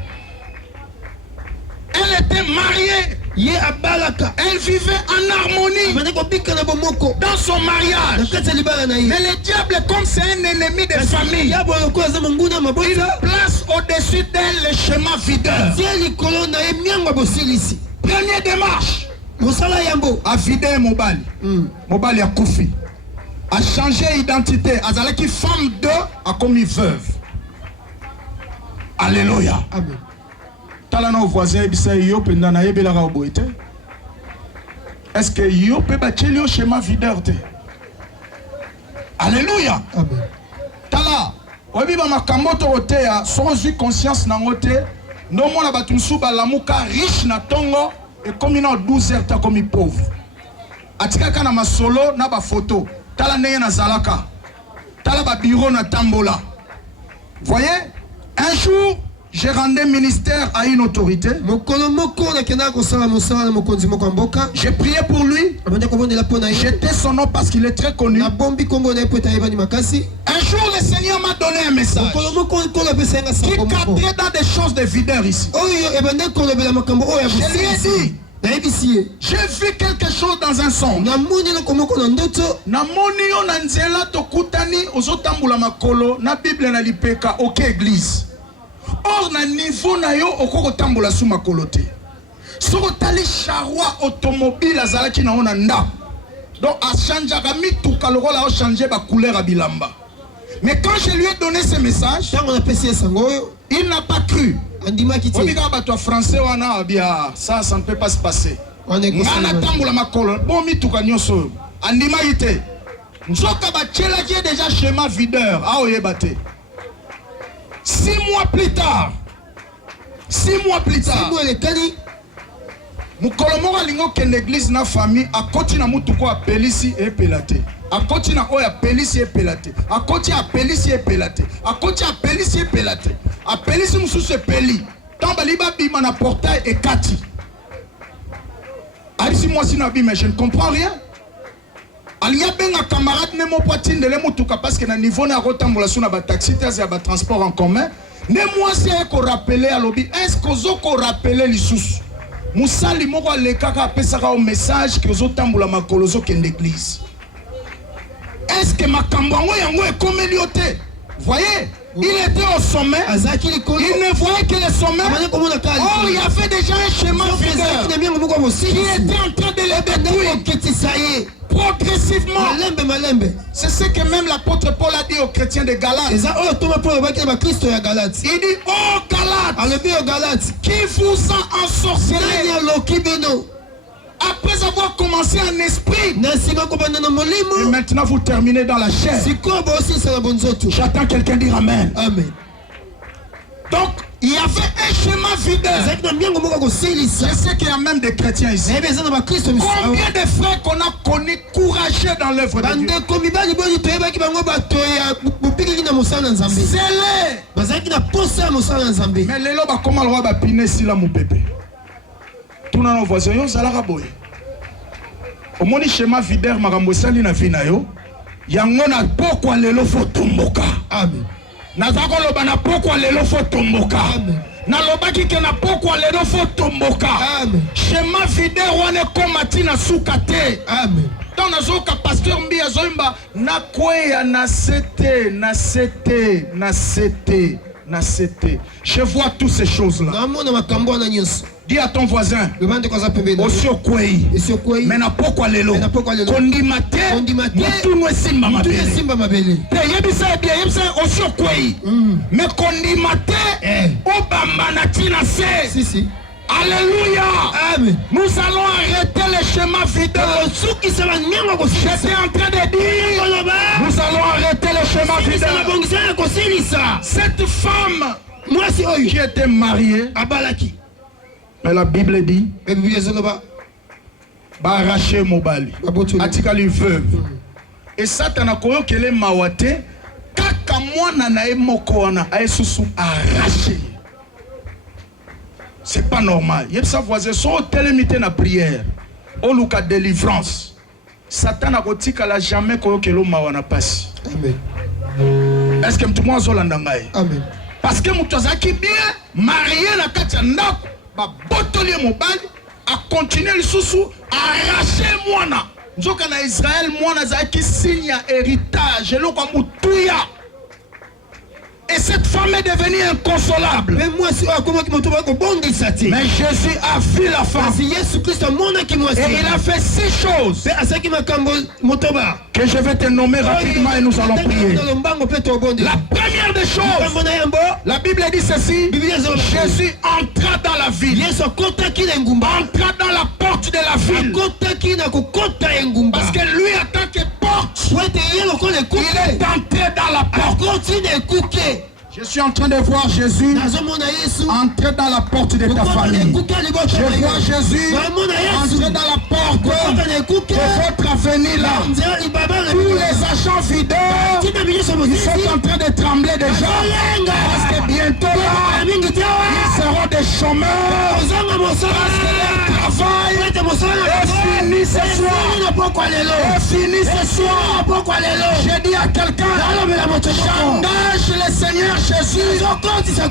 Elle était mariée. Elle vivait en harmonie dans son mariage. Mais le diable, comme c'est un ennemi de famille, il place au-dessus d'elle le schéma videur. Première démarche, a vidé Mobali. Mobali a koufi. A changé d'identité. Azalaki femme de a commis veuve. Alléluia. Amen. Talana au voisin bisa yo penda na yebela ka oboite. Est-ce que yo peut bâtir le schéma videur te? Alléluia. Amen. Tala obi ba makambo to oteya sans eu conscience na ngote no mona batumsu ba lamuka riche na tongo et comme na 12 heures ta comme pauvre. Atika kana masolo na ba photo. Tala ndenge na zalaka. Tala ba bureau na tambola. Voyez? Un jour j'ai rendu ministère à une autorité. J'ai prié pour lui. J'étais son nom parce qu'il est très connu. Un jour, le Seigneur m'a donné un message qui cadrait dans des choses de videur ici. Je lui ai dit, j'ai vu quelque chose dans un songe. Ok, église. Or, na niveau na yo okoko tambola sous ma coloté. Soko tali charroi automobile azalaki na ona nda. Donc a changé mi tout kalorola a changé ba couleur à bilamba. Mais quand je lui ai donné ce message, il n'a pas cru. Obiga ba toi français wana bia ça ne peut pas se passer. Ngana tambola makolo bon mi tout kanyoso. Andima ite. Nzoka ba tchela qui est déjà schéma videur a oyebate. 6 mois plus tard, Mukolomo lingo ken l'église na famille a koti na mutu ko apelisi e pelate. A koti na oya pelisi e pelate. A koti a pelisi e pelate. A koti a pelisi e pelate. A pelisi mususu e peli. Tamba liba bima na portail et kati. Alisi moi si na bima, je ne comprends rien. Alia benga camarade ne mo poitine de le mutuka parce que na niveau na rotambola suna ba taxi taz ya ba transport en commun ne moi c'est ko rappeler à lobby est-ce que zo ko rappeler lisusu musali moko le kaka pesa ka message que zo tambola makolo zo ken l'église est-ce que makambo yango e comme lioté voyez il était au sommet il ne voyait que le sommet oh il y avait déjà un chemin videur qui était en train de le détruire progressivement. C'est ce que même l'apôtre Paul a dit aux chrétiens de Galates. Il dit, oh Galates, qui vous a ensorcelé après avoir commencé en esprit. Et maintenant vous terminez dans la chair. J'attends quelqu'un dire Amen. Amen. Donc, il y avait un schéma videur. Je sais qu'il y a même des chrétiens ici. Combien de frères qu'on a connus courageux dans l'œuvre de Dieu? C'est mais les lobes comment le roi va piner si la mon bébé. Tout dans nos voisins, yo zalaka boy. Au moins le schéma videur makambo sali na vina yo. Yango na pokwa lelo fo tumboka. Amen. Nazako loba na pokwa lelo fo tomboka. Na loba kike na pokwa lelo fo tomboka. Schéma videur wane komati na sukate. Amen. Dans nazoka pasteur mbi azoimba na kweya na sete. Je vois toutes ces choses là. Dis à ton voisin, aussi au kwei, mais n'a pas quoi lelo, kondimate, mutu no simba mabele. Yebisa bien, yebisa aussi au kwei, mais kondimate, obamba na tina se. Si. Alléluia. Amen. Nous allons arrêter les schémas vides. J'étais en train de dire, nous allons arrêter les schémas vides. Cette femme qui était mariée, mais la Bible dit, arracher Mobali, atikali veuve. Et Satan a koyo kele mawate, kaka mwana na emoko wana aesusu arraché. C'est pas normal. Il y a sa voisin, son télémité na prière. Au luka délivrance. Satan a kotika la jamais koyo kelo mawana passe. Amen. Est-ce que tout le monde zolandangaye? Amen. Parce que moutoza qui bien marié na katia ndako, ba botolier Mobali a continué le sous arracher mwana. Nzoka na Israël mwana za qui signe héritage et loko mutuya. Et cette femme est devenue inconsolable. Mais Jésus a vu la femme. Et il a fait 6 choses que je vais te nommer rapidement et nous allons prier. La première des choses, la Bible dit ceci: Jésus entra dans la ville. Entra dans la porte de la ville. Parce que lui, en tant que porte, il est entré dans la porte. Je suis en train de voir Jésus entrer dans la porte de ta famille. Je vois Jésus entrer dans la porte de votre avenir là. Tous les agents fidèles, ils sont en train de trembler déjà. Parce que bientôt là, ils seront des chômeurs. Parce que leur travail est fini ce soir. Est fini ce soir. J'ai dit à quelqu'un, j'engage le Seigneur Jésus dans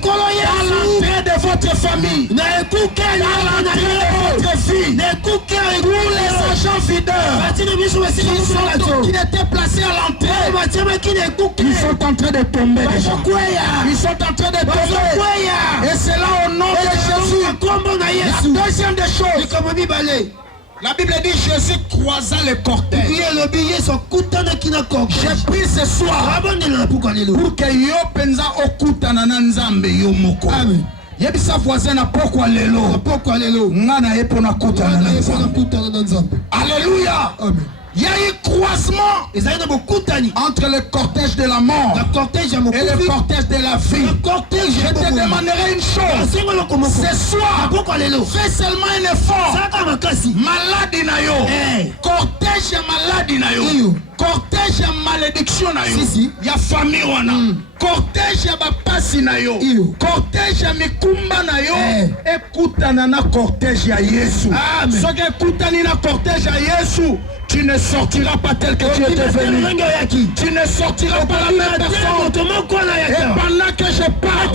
l'entrée de votre famille, dans l'entrée de votre vie, tous les agents fidèles qui étaient placés à l'entrée, ils sont en train de tomber déjà. Ils sont en train de tomber. Et c'est là au nom de Jésus. La deuxième des choses, la Bible dit Jésus croisa le cortège. J'ai pris ce soir pour que yo penza okutana na nzambe yo moko. Yebisa voisin na pourquoi lelo. Ngana yepo na kutana na nzambe. Alléluia. Il y a eu croisement entre le cortège de la mort et le cortège de la vie. Je te demanderai une chose. Ce soir, fais seulement un effort. Maladie na yo. Cortège ya maladie na yo. Cortège ya malédiction na yo. Ya famille wana. Cortège ya bapasi na yo. Cortège ya mikumba na yo. Ekutana na cortège ya Yesu. Soki ekutani na cortège ya Yesu, tu ne sortiras pas tel que tu étais venu. Tu ne sortiras pas la même personne. Et pendant que je parle,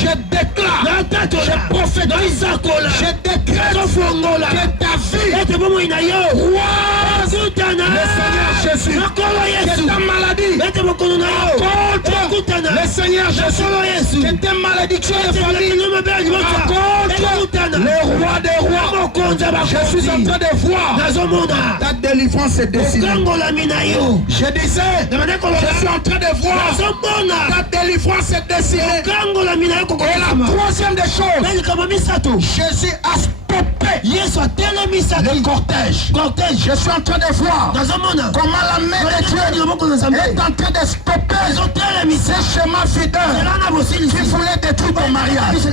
je déclare, je prophétise, je décrète que ta vie croise le Seigneur Jésus. Que ta maladie contre le Seigneur Jésus. Que tes malédictions de famille contre le roi des rois. Je suis en train de voir ta délivrance est décidée. Je disais, je suis en train de voir ta délivrance est décidée. Et la troisième des choses, Jésus a stoppé le cortège. Je suis en train de voir comment la main de Dieu est en train de stopper ces chemins fidèles qui voulaient détruire ton mariage, ces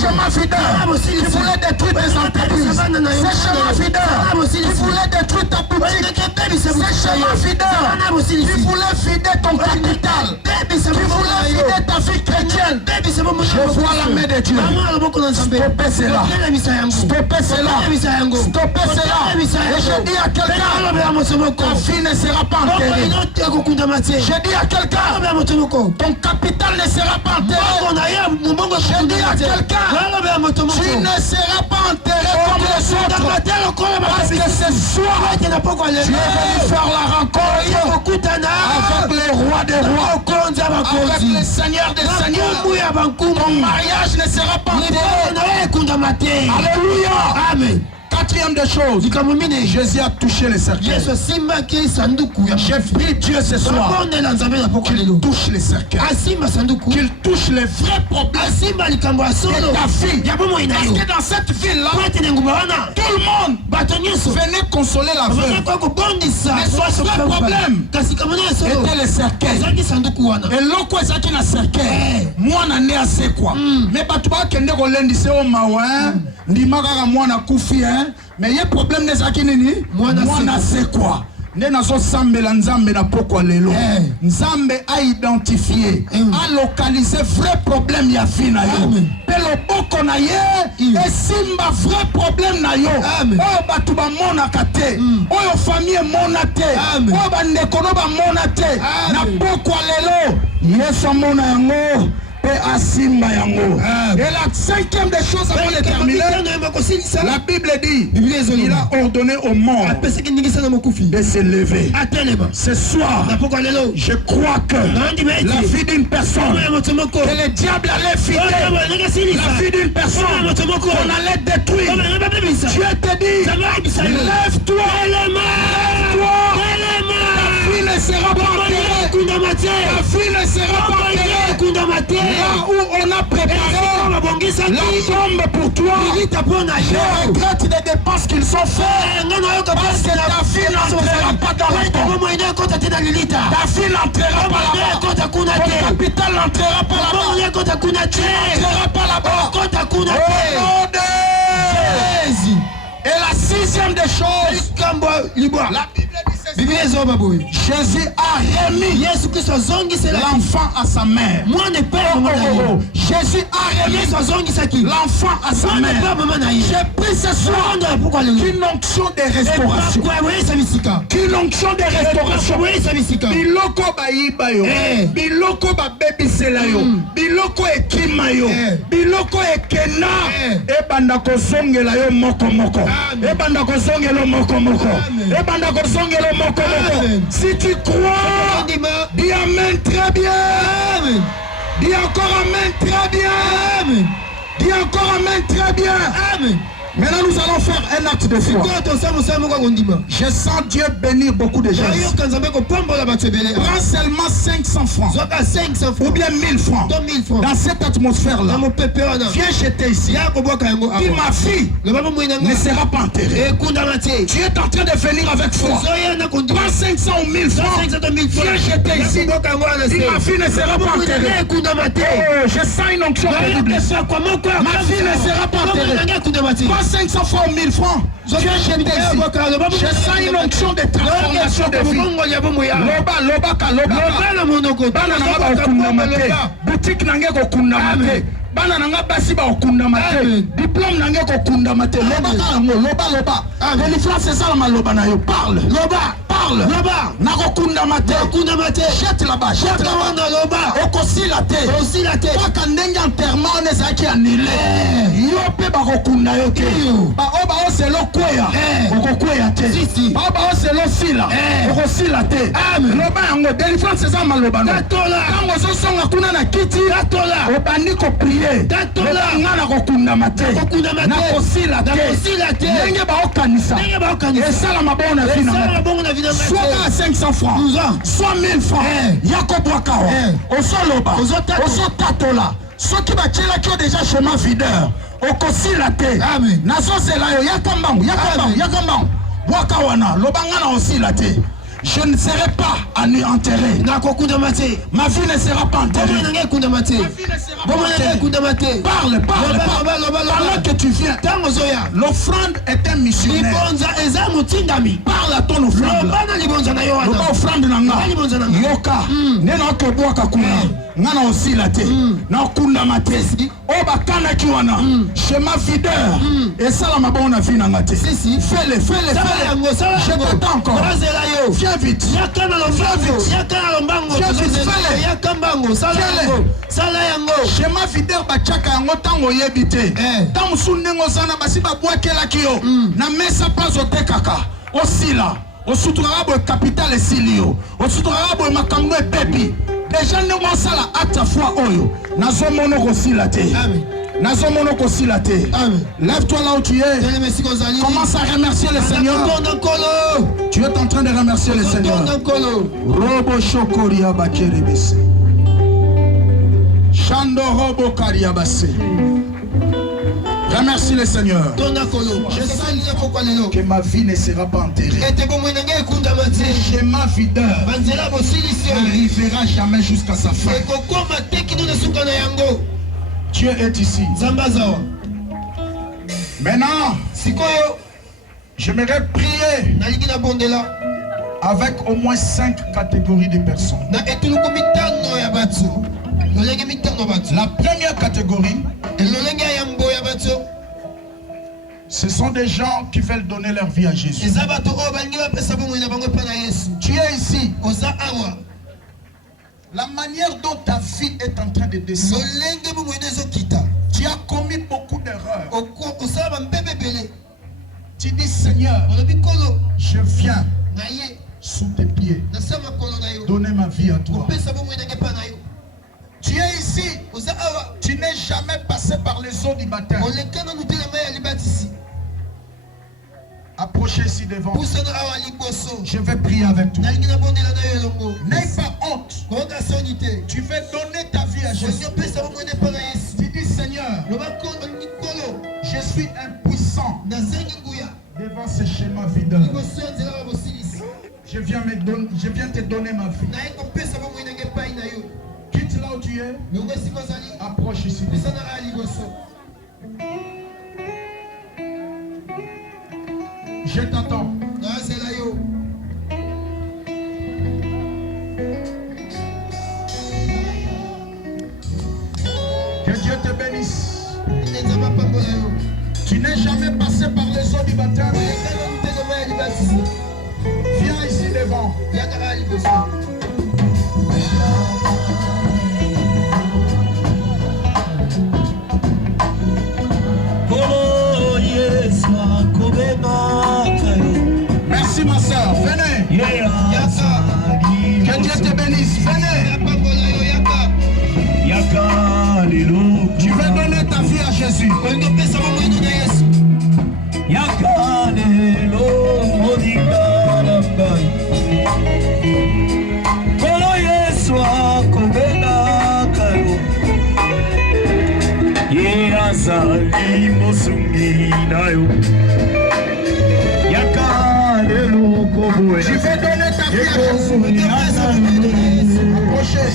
chemins fidèles qui voulaient détruire tes entreprises, ces chemins fidèles qui voulaient détruire ta boutique, ces chemins fidèles qui voulaient vider ton capital, qui voulaient vider ta vie chrétienne. Je vois la main de Dieu. Stoppez cela. Stoppez cela. Stoppez cela. Et je dis à quelqu'un, ta vie ne sera pas enterrée. Je dis à quelqu'un, ton capital ne sera pas enterré. Je dis à quelqu'un, tu ne seras pas enterré comme les autres. Parce que ce soir, tu es venu faire la rencontre avec les rois des rois, avec les seigneurs des seigneurs. Ton mariage ne sera pas enterré. Alléluia. Amen. quatrième des choses, Jésus a touché le cercueil. J'ai pris Dieu ce soir qu'il touche les cercueils, qu'il touche les vrais problèmes de ta vie. Parce que dans cette ville-là, tout le monde venait consoler la veuve. Mais son vrai problème était le cercueil. Et l'autre est qui na cercueil. Moi, je n'ai assez quoi. Mais tu vas kende kolendi se o mawa, ndima kaka mwana kufi, mais il y a problème des aki nini? Mwana c'est quoi? Nenazo sambela nzambe na pokwa lelo. Nzambe a identifié, a localisé vrai problème ya fi na yo. Pelo boko na ye, et simba vrai problème na yo. Oh batu ba mona kate, oh famille mona te, oh ba nekono ba mona te. Na pokwa lelo, yeso mona yango. Et Asimba Yango. Et la cinquième des choses avant de terminer, la Bible dit, il a ordonné aux morts de se lever. Ce soir, je crois que la vie d'une personne, que le diable allait filer, la vie d'une personne, qu'on allait détruire. Dieu te dit, lève-toi, lève-toi. Ta vie ne sera pas enterrée. Ta vie ne sera pas enterrée. Là où on a préparé la tombe pour toi, je regrette les dépenses qu'ils ont fait. Parce que ta vie n'entrera pas dans la tombe. Ta vie n'entrera pas là-bas. Ton capital n'entrera pas là-bas. Tu n'entrera pas là-bas. Au nom de Jésus. Et la sixième des choses, la Bible dit Jésus a remis l'enfant à sa mère. Jésus a remis l'enfant à sa mère. J'ai pris ce soir une onction de restauration. Une onction de restauration. Biloko bayiba yo. Biloko babebisela yo. Biloko ekima yo. Biloko ekena. Ebanda kozongela yo moko moko. Ebanda kozongela moko moko. Ebanda kozongela moko moko. Si tu crois, dis amen très bien. Dis encore amen très bien. Dis encore amen très bien. Maintenant nous allons faire un acte de foi. Je sens Dieu bénir beaucoup de gens. Prends seulement 500 francs ou bien 1000 francs dans cette atmosphère là. Viens jeter ici. Dis ma fille ne sera pas enterrée. Tu es en train de venir avec foi. Prends 500 ou 1000 francs. Viens jeter ici. Dis ma fille ne sera pas enterrée. Oh, je sens une onction terrible. Ma fille ne sera pas enterrée. 500 francs ou 1000 francs. Je jeter ici. Je sens une onction de transformation de vie. Loba, lobaka, lobaka. Bana nanga okundamate. Boutique nanga okundamate. Bana nanga basi ba okundamate. Diplôme nanga okundamate. Lobaka yango, loba loba. Délivrance c'est ça la maloba na yo. Parle. Loba. Parle. Loba. Nakokundamate. Okundamate. Jette là-bas. Jette là-bas. Loba. Okosilate. Osilate. Kwa ndenge enterrement on ezaki annulé. Yo pe ba kokunda yo te. Ba oba o selo kweya. Okokweya te. Ba oba o selo sila. Okosila te. Loba yango délivrance c'est ça maloba na. Tatola. Kango so songa kuna na kiti. Tatola. Obandi ko prier. Tatola. Ngana kokundamate. Kokundamate. Nakosila te. Nakosila te. Ndenge ba okanisa. Ndenge ba okanisa. Esala mabona vina. Esala mabona vina. Soit à 500 francs, soit 1000 francs. Yakob Wakao, Osoloba, Osotatola, ceux qui battent là qui ont déjà chemin videur, Okosilate, Nasoselayo, Yakambang, Wakawana, Lobangana Osilate. Je ne serai pas enterré. Ma vie ne sera pas enterrée. Parle. Pendant que tu viens, l'offrande est un missionnaire. Parle à ton offrande. L'offrande Yoka. Nena Keboaka Kuna. Nana aussi la te. Na Kunda Mate. Oba Kana Kiwana. Chemin videur. Et ça, la mabona vie nangate. Fais-le. Je t'attends encore. Viens vite. Chemin videur bachaka yango tango yebite. Tango sunengo sana basi babwakela kiyo. Na mesa pas otekaka. Osila. Osuturara bo capital esilio. Osuturara bo makambo epepi. Déjà nous avons ça acte foi oyo. Nazo mono osila te. Nazo monoko silate. Lève-toi là où tu es. Commence à remercier le Seigneur. Tu es en train de remercier le Seigneur. Robo shokoria bakerebese. Shando robo kariabase. Remercie le Seigneur. Je sais que ma vie ne sera pas enterrée. Le schéma videur n'arrivera jamais jusqu'à sa fin. Dieu est ici. Maintenant, j'aimerais prier avec au moins 5 catégories de personnes. La première catégorie, ce sont des gens qui veulent donner leur vie à Jésus. Tu es ici. La manière dont ta vie est en train de descendre, tu as commis beaucoup d'erreurs. Tu dis Seigneur, je viens sous tes pieds donner ma vie à toi. Tu es ici, tu n'es jamais passé par les eaux du baptême. Approchez ici devant. Je vais prier avec toi. N'aie pas honte. Tu veux donner ta vie à Jésus. Tu dis Seigneur, je suis impuissant devant ce schéma vide. Je viens te donner ma vie. Quitte là où tu es. Approche ici. Je t'attends. Que Dieu te bénisse. Tu n'es jamais passé par les eaux du baptême. Viens ici devant. Merci ma soeur, venez. Que Dieu te bénisse, venez. Tu veux donner ta vie à Jésus. Tu veux donner ta vie à Jésus. Approchez.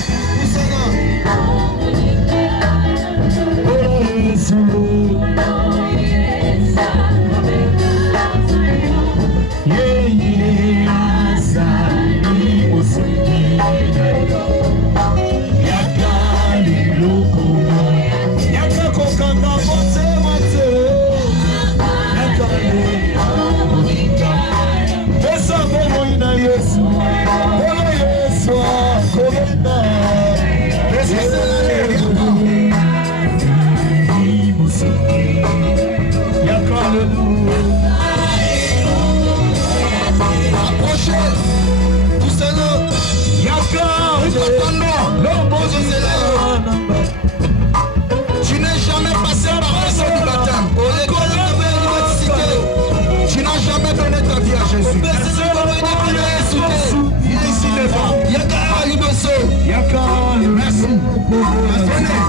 Tu n'es jamais passé par la scène du baptême. Tu n'as jamais donné ta vie à Jésus. Viens ici devant. Merci. Venez.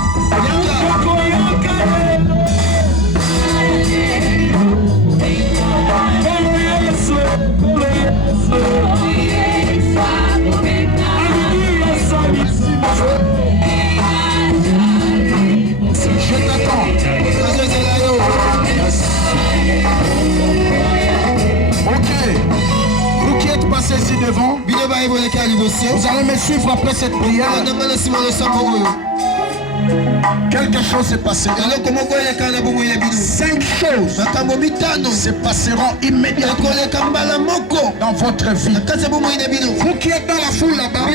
Je t'attends. Ok. Vous qui êtes passés ici devant, vous allez me suivre après cette prière. Quelque chose s'est passé. 5 choses se passeront immédiatement dans votre vie. Vous qui êtes dans la foule là-bas,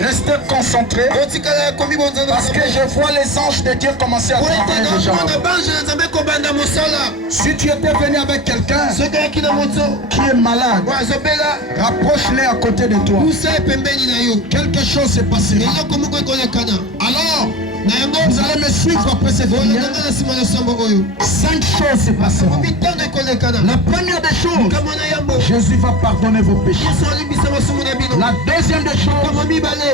restez concentrés parce que je vois les anges de Dieu commencer à travailler déjà. Si tu étais venu avec quelqu'un qui est malade, rapproche-les à côté de toi. Quelque chose s'est passé. Alors, vous allez me suivre après cette prière. 5 choses se passeront. La première des choses, Jésus va pardonner vos péchés. La deuxième des choses,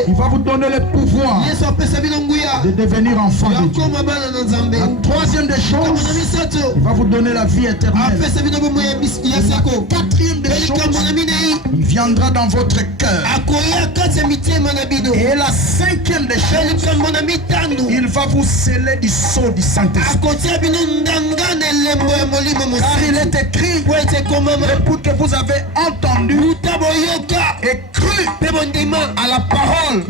il va vous donner le pouvoir de devenir enfant de Dieu. La troisième des choses, il va vous donner la vie éternelle. La quatrième des choses, il viendra dans votre cœur. Et la cinquième des choses, il va vous sceller du sceau du Saint-Esprit. Car il est écrit, pour que vous avez entendu et cru à la parole,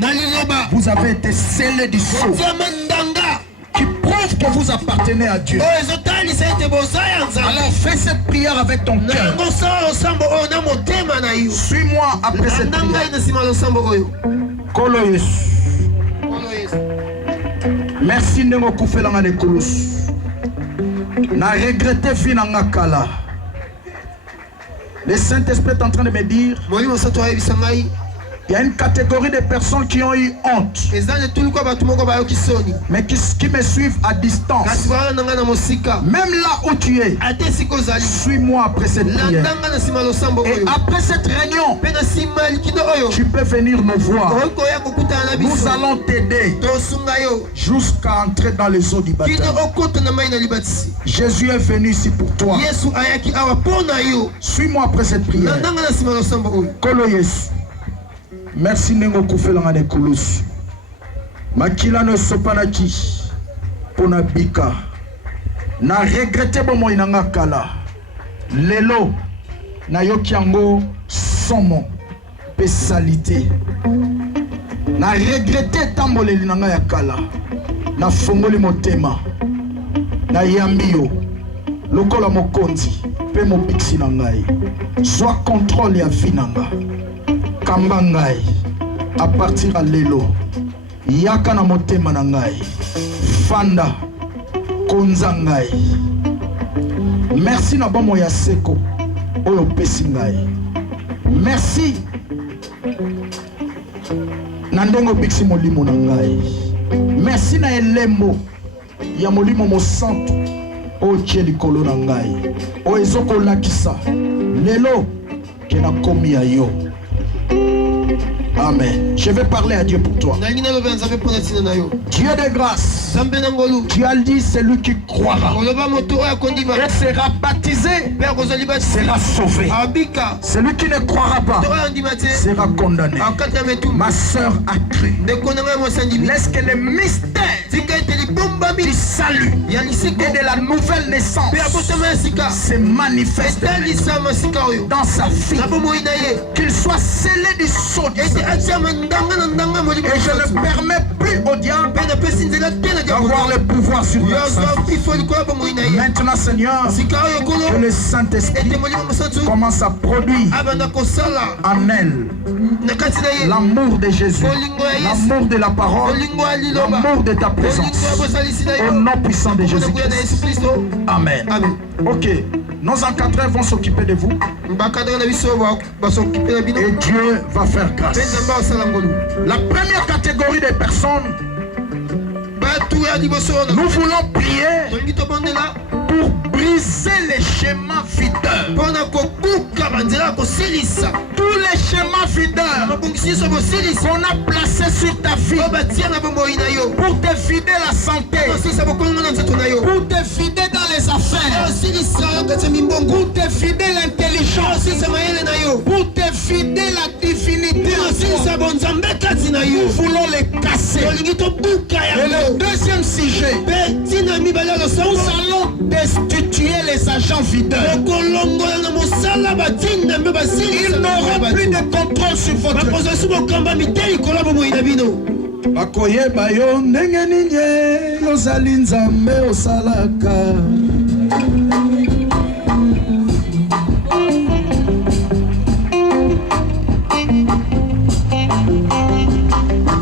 vous avez été scellés du sceau qui prouve que vous appartenez à Dieu. Alors fais cette prière avec ton cœur. Suis-moi après cette prière. Kolo Yesu. Merci de me couper dans les coulisses. Na regretté finanga kala. Le Saint-Esprit est en train de me dire, il y a une catégorie de personnes qui ont eu honte, mais qui me suivent à distance. Même là où tu es, suis-moi après cette prière. Et après cette réunion, tu peux venir me voir. Nous allons t'aider jusqu'à entrer dans les eaux du baptême. Jésus est venu ici pour toi. Suis-moi après cette prière. Kolo Yesu. Merci Nengo Koufelanga de Koulos. Makila no sopanaki pona bika. Na regretté bomo inanga kala. Lelo na yokiango somo pesalité. Na regretté tambole linanga ya kala. Na fongoli motema. Na yambio. Lokola mokonzi pe mo biksi na ngai. Soit contrôle ya vinanga. Kambangai à partir à lelo yaka na motema na ngai fanda konzangai. Merci na bomo ya seko oyo pesi ngai. Merci na ndengo biksi molimo na ngai. Merci na elembo ya molimo mosantu o cheli kolo na ngai o ezoko lakisa lelo ke na komi ya yo. Amen. Je vais parler à Dieu pour toi. Dieu de grâce. Tu as dit celui qui croira et sera baptisé sera sauvé. Celui qui ne croira pas sera condamné. Ma soeur a cru. Laisse que le mystère du salut et de la nouvelle naissance se manifeste dans sa vie. Qu'il soit scellé du sceau du Saint. Et je ne permets plus au diable d'avoir le pouvoir sur sa vie. Maintenant, Seigneur, que le Saint-Esprit commence à produire en elle l'amour de Jésus, l'amour de la parole, l'amour de ta présence. Au nom puissant de Jésus-Christ. Amen. Ok. Nos encadrés vont s'occuper de vous. Et Dieu va faire grâce. La première catégorie de personnes, nous voulons prier pour briser les schémas videurs. Tous les schémas videurs qu'on a placés sur ta vie pour te vider la santé, pour te vider dans les affaires, pour te vider l'intelligence, pour te vider la divinité. Nous voulons les casser. Et le deuxième sujet, nous allons destituer les agents videurs. Ils n'auront plus de contrôle sur votre vie. Bakoyeba yo ndenge nini ozali nzambe osalaka.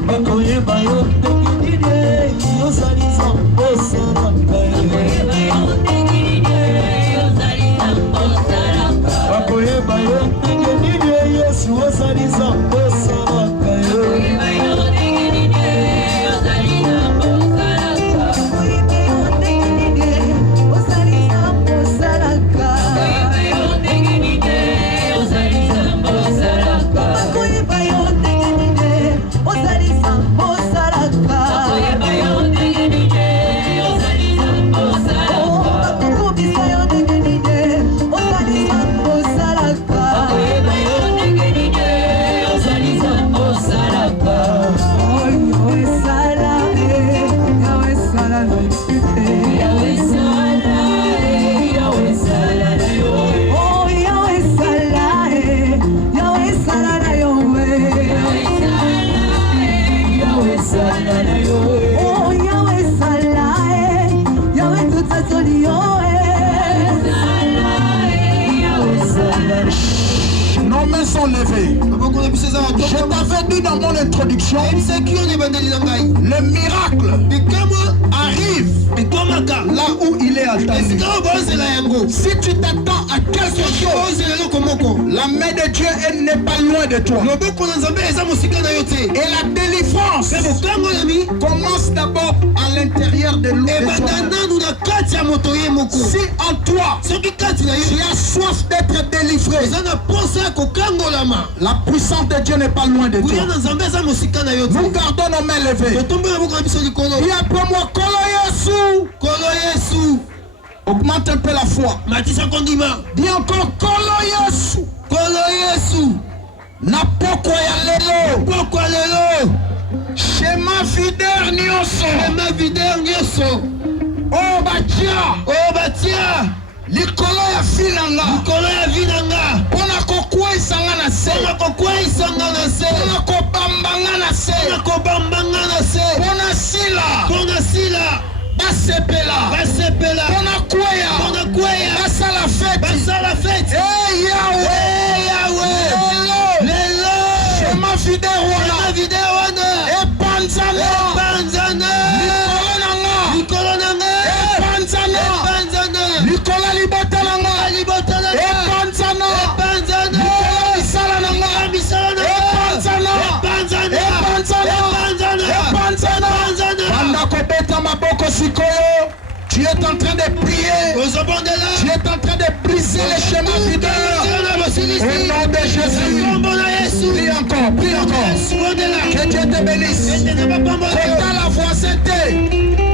Bakoyeba yo ndenge nini ozali nzambe osalaka. Bakoyeba yo ndenge nini Yesu ozali nzambe osalaka. Nos mains sont levées. Je t'avais dit dans mon introduction, le miracle arrive là où il est attendu. Si tu t'attends à quelque chose, la main de Dieu, elle n'est pas loin de toi. Et la délivrance commence d'abord à l'intérieur de l'eau. Si en toi, tu as soif d'être délivré, la puissance de Dieu n'est pas loin de toi. Nous gardons nos mains levées. Dis après moi, Kolo Yesu. Augmente un peu la foi. Dis encore Kolo Yesu. Napoko ya lelo. Shema vider nyonso. Oh batia. Likolo ya vinanga. Pona kokwa isanga na se. Pona kobambanga na se. Pona sila. Basepela. Pona kwea. Basala fête. Hey Yahweh. Lelo. Shema fidèle wana. Epanzana. Likolo nanga. Epanzana. Likolo libota nanga. Epanzana. Likolo Epanzana. Panda kobeta maboko sikoyo. Tu es en train de prier. Tu es en train de briser les schémas videurs. Au nom de Jésus. Prie encore. Que Dieu te bénisse. Kota la voix c'était.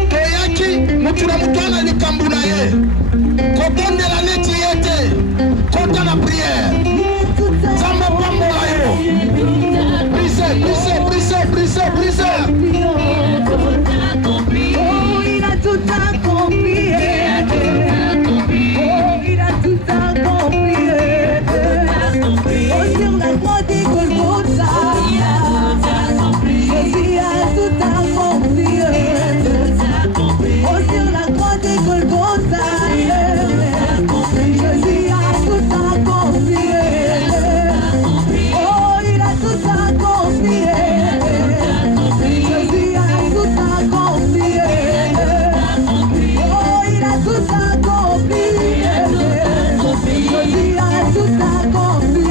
Toyaki, mutuna mutana likambuna ye. Kobonde la neti yete. Kota la prière. Zamba pambola yo. Brise. Il a tout accompli. Oh, sur la croix des Golgotha, Jésus a tout accompli. Oh, sur la croix des Golgotha, Jésus a tout accompli. Oh, il a tout accompli. Jésus a tout accompli. Oh, il a tout accompli. Jésus a tout accompli.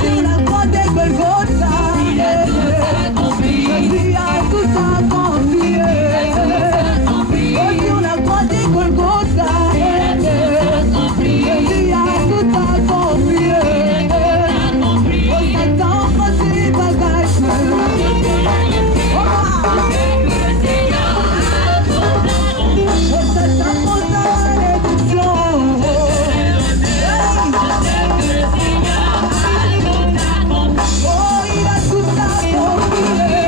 Sur la croix des Golgotha, Jésus a tout accompli. Sur la croix des Golgotha, Jésus a tout accompli. Satan prend ses bagages. Satan prend sa malédiction. Oh, il a tout accompli. Jésus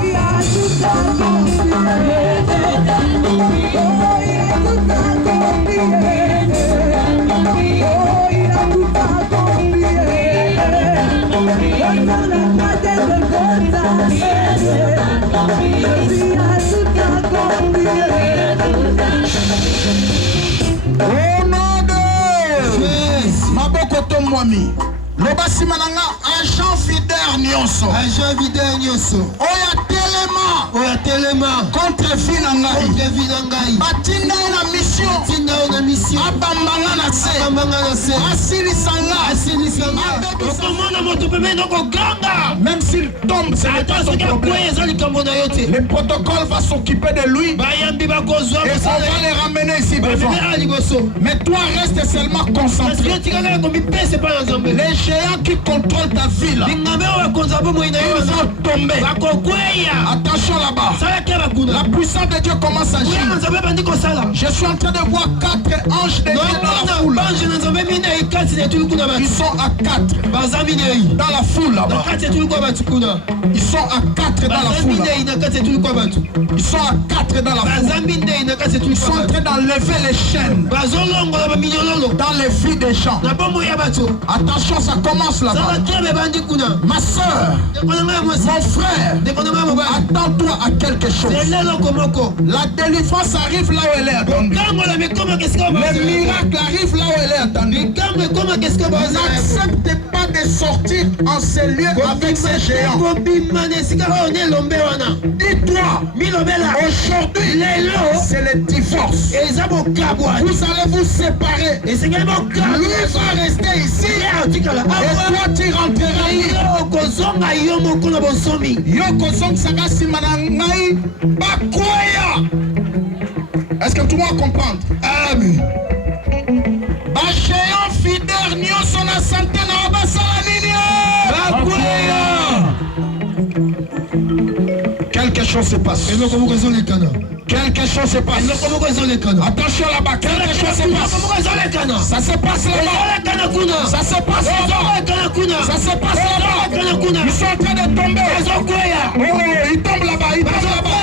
a tout accompli. Oh, il a tout accompli. Oh, il a tout accompli. Sur la croix des Golgotha, Jésus a tout accompli. Au nom de Maboko Tomwami. Lobasi mananga agent fidèle nyonso. Oya telema contre vie na ngai. Batinda na mission. Abambanga na se. Asilisanga. Même s'il tombe, c'est pas son problème. Le protocole va s'occuper de lui. Et on va les ramener ici devant. Mais toi reste seulement concentré. Les géants qui contrôlent ta vie là, ils vont tomber. Attention là-bas. La puissance de Dieu commence à agir. Je suis en train de voir 4 anges de Dieu dans la foule. Ils sont à 4 dans la foule là-bas. Ils sont à 4 dans la foule là-bas. Ils sont à 4 dans la foule. Ils sont en train d'enlever les chaînes dans les vies des gens. Attention, ça commence là-bas. Ma soeur, mon frère, attends-toi à quelque chose. La délivrance arrive là où elle est attendue. Le miracle arrive là où elle est attendue. N'accepte pas de sortir en ces lieux avec ces géants. Dis-toi, aujourd'hui, c'est le divorce. Vous allez vous séparer. Lui va rester ici. Et toi, tu rentreras ici. Est-ce que tout le monde comprend? Amen. Bachéon fidèle, nous sommes en santé, nous quelque chose se passe. Quelque chose se passe. Attention là-bas, quelque chose se passe. Ça se passe là-bas. Ça se passe là-bas. Ça se passe là-bas. Ils sont en train de tomber. Oh, ils tombent là-bas. Ils tombent là-bas.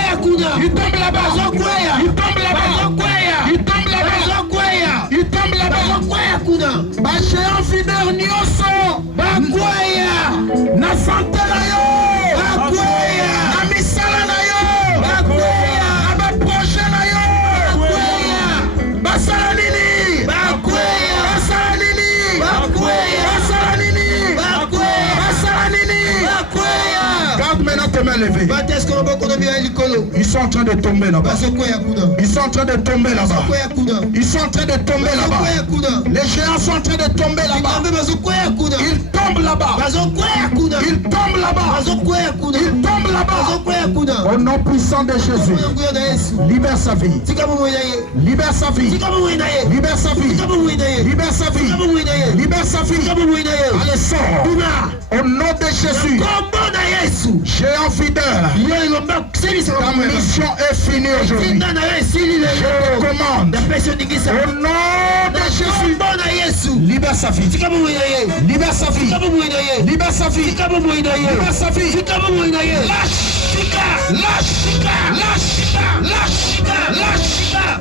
Ils tombent là-bas. Ils tombent là-bas. Ils tombent là-bas. Ils tombent là-bas. Bachéon fidèle, nyonso. Bakwaya. Na santé na yo. Bakwaya. Na misala na yo. Bakwaya. Na projet na yo. Bakwaya. Basala nini. Bakwaya. Basala nini. Bakwaya. Basala nini. Bakwaya. Basala nini. Bakwaya. Garde maintenant tes mains levées. Ils sont en train de tomber là-bas. Ils sont en train de tomber là-bas. Ils sont en train de tomber là-bas. Les géants sont en train de tomber là-bas. Ils tombent là-bas. Ils tombent là-bas. Ils tombent là-bas. Au nom puissant de Jésus, libère sa vie. Libère sa vie. Libère sa vie. Libère sa vie. Libère sa vie. Allez, sors. Au nom de Jésus, géant fidèle, ta mission est finie aujourd'hui. Je te commande, au nom de Jésus, libère sa vie. Libère sa vie. Libère sa vie. Libère sa vie. Lâche.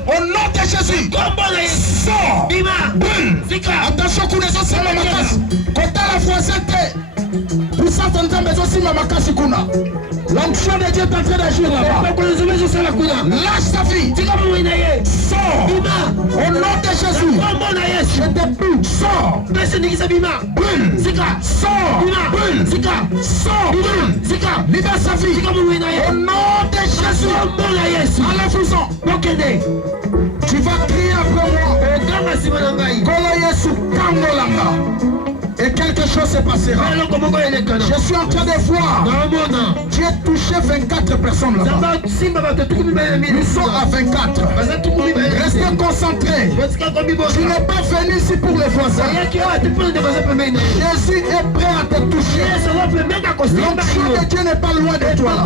Au nom de Jésus, sors. Attention, qu'on les ensemble ma casse. Quand la voisine pour ça, on a besoin de ma casse. L'onction de Dieu est en train d'agir là-bas. Lâche ta vie. Sors. Au nom de Jésus. Je te prie. Sors. Brûle. Sors. Brûle. Sors. Brûle. Libère sa vie. Au nom de Jésus. Allez-vous-en. Tu vas crier après moi. Kolo Yesu Kangolanga. Et quelque chose se passera. Je suis en train de voir. Tu es touché 24 personnes là-bas. Nous sommes à 24. Restez concentrés. Tu n'es pas venu ici pour les voisins. Jésus est prêt à te toucher. L'onction de Dieu n'est pas loin de toi là.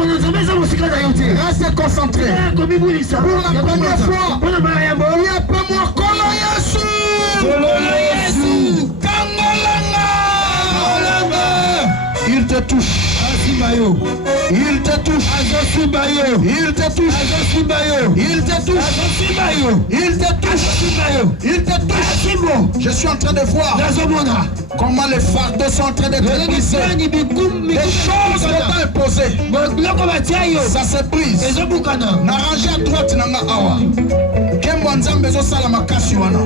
Restez concentrés. Pour la première fois, oui, après moi, Kolo Yesu. Il te touche. Il te touche. Il te touche. Il te touche. Il te touche. Il te touche. Je suis en train de voir comment les fardeaux sont en train d'être brisés. Les choses sont imposées. Ça se brise. N'arrangez à droite nanga awa. Kembo nzambe zo sala makasi wana.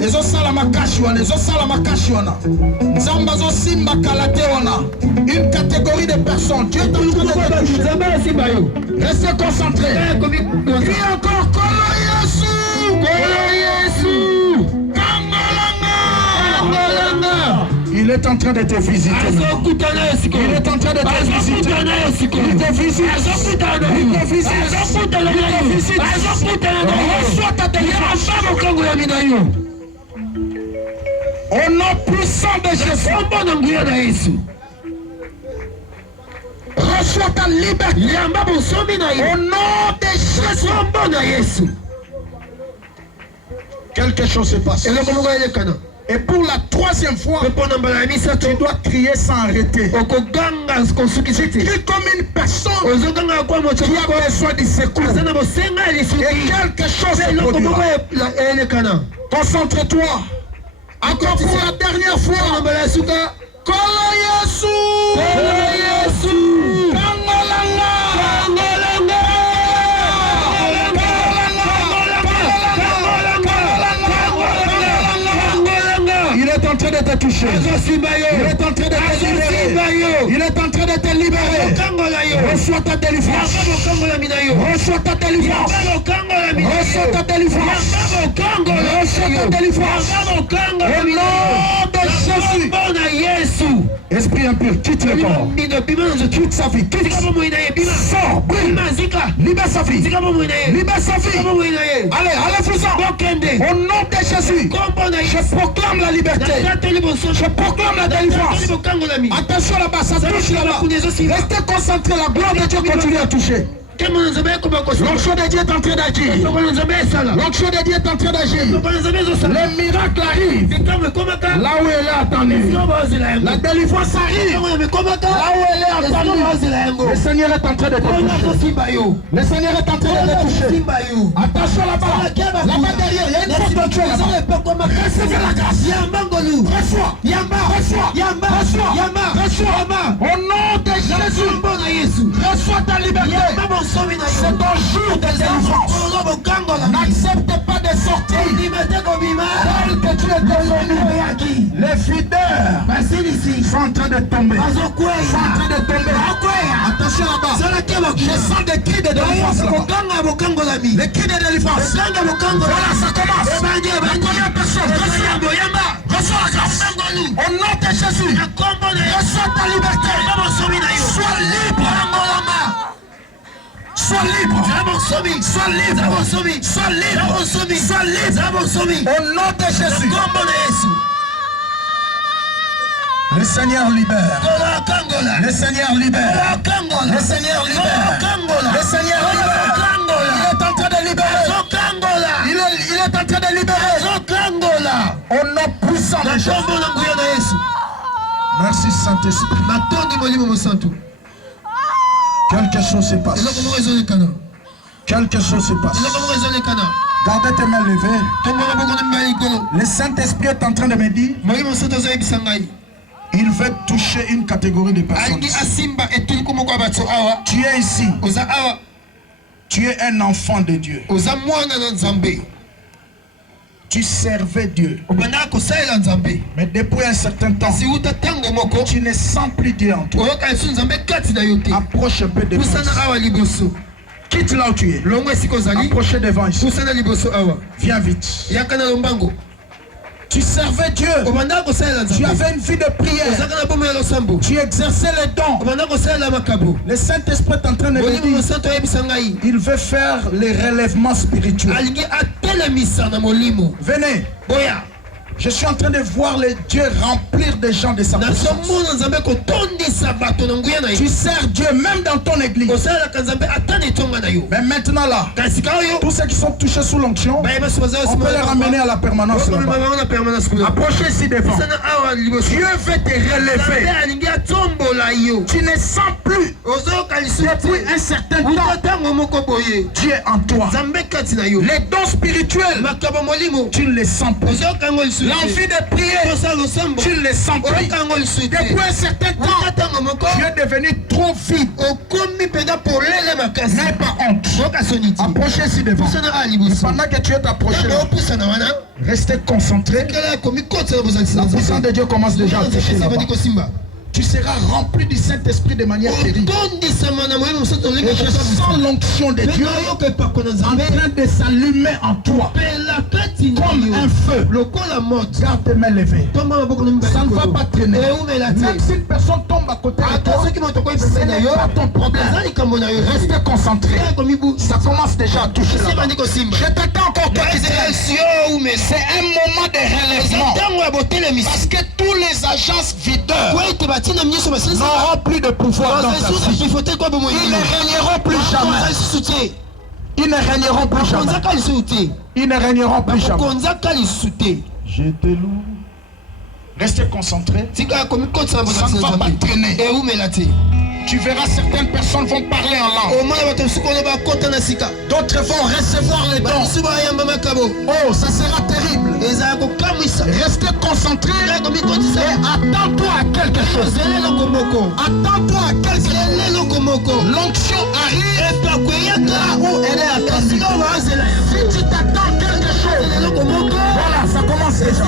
Ezo sala makasi wana. Ezo sala makasi wana. Nzamba zo simba kalate wana. Une catégorie de personnes. Dieu est en train de toucher. Restez concentrés. Crie encore Kolo Yesu. Kolo Yesu. Kangolanga. Il est en train de te visiter. Il est en train de te visiter. Il te visite. Il te visite. Reçois ta délivrance. Au nom puissant de Jésus. Reçois ta liberté. Au nom de Jésus. Quelque chose se passe. Et pour la troisième fois, tu dois crier sans arrêter. Tu cries comme une personne qui a besoin du secours. Et quelque chose se produira. Concentre-toi. Encore pour la dernière fois. Kolo Yesu. Kangolanga. te toucher. Il est en train de te libérer. Il est en train de te libérer. Reçois ta délivrance. Reçois ta délivrance. Reçois ta délivrance. Reçois ta délivrance. Au nom de Jésus. Esprit impur, quitte le corps. Quitte sa vie. Sors, brille. Libère sa vie. Libère sa vie. Allez, faisons. Au nom de Jésus, je proclame la liberté. Je proclame la délivrance. Attention là-bas, ça touche là-bas. Restez concentrés, la gloire de Dieu continue à toucher. L'onction de Dieu est en train d'agir. L'onction de Dieu est en train d'agir. Les miracles arrivent là où elle est attendue. La délivrance arrive là où elle est attendue. Le Seigneur est en train de te toucher. Le Seigneur est en train de te toucher. Attention là-bas. Là-bas derrière, il y a une porte de Dieu là-bas. Recevez la grâce. Reçois. Au nom de Jésus, reçois ta liberté. C'est ton jour de délivrance. N'accepte pas de sortir tel que tu es devenu. Les fidèles sont en train de tomber. Attention là-bas. Je sens des cris de délivrance là-bas. Les cris de délivrance. Voilà, ça commence. La personne. Reçois la grâce. Au nom de Jésus. Reçois ta liberté. Sois libre. Sois libre. Sois libre. Sois libre. Au nom de Jésus. Le Seigneur libère. Le Seigneur libère. Le Seigneur libère. Le Seigneur libère. Il est en train de libérer. Il est en train de libérer. Au nom puissant de Jésus. Merci Saint-Esprit. Quelque chose se passe. Quelque chose se passe. Gardez tes mains levées. Le Saint-Esprit est en train de me dire, il veut toucher une catégorie de personnes. Tu es ici. Tu es un enfant de Dieu. Tu servais Dieu. Mais depuis un certain temps, tu ne sens plus Dieu en toi. Approche un peu de toi. Quitte là où tu es. Approche devant ici. Viens vite. Tu servais Dieu. Tu avais une vie de prière. Tu exerçais les dons. Le Saint-Esprit est en train de me dire, il veut faire les relèvements spirituels. Venez. Je suis en train de voir les dieux remplir des gens de sa puissance. Tu sers Dieu même dans ton église. Mais maintenant là, tous ceux qui sont touchés sous l'onction, on peut les ramener à la permanence là-bas. Approchez ici devant. Dieu veut te relever. Tu ne sens plus depuis un certain temps. Dieu est en toi. Les dons spirituels, tu ne les sens plus. L'envie de prier, tu ne les sens plus. Depuis un certain temps, tu es devenu trop vide. N'aie pas honte. Approchez ici devant. Pendant que tu es approché, restez concentré. La puissance de Dieu commence déjà à toucher là-bas. Tu seras rempli du Saint-Esprit de manière terrible. Et je sens l'onction de Dieu en train de s'allumer en toi comme un feu. Garde tes mains levées. Ça ne va pas traîner. Même si une personne tombe à côté de toi, ce n'est pas ton problème. Restez concentré. Ça commence déjà à toucher là-bas. Je t'attends encore toi. C'est un moment de relèvement. Parce que tous les agences videurs n'auront plus de pouvoir dans ta vie. Ils ne régneront plus jamais. Ils ne régneront plus jamais. Ils ne régneront plus jamais. Je te loue. Restez concentrés. Ça ne va pas traîner. Tu verras certaines personnes vont parler en langue. D'autres vont recevoir les dons. Oh, ça sera terrible. Restez concentrés et attends-toi à quelque chose. Attends-toi à quelque chose. L'onction arrive là où elle est attendue. Si tu t'attends à quelque chose, voilà, ça commence déjà.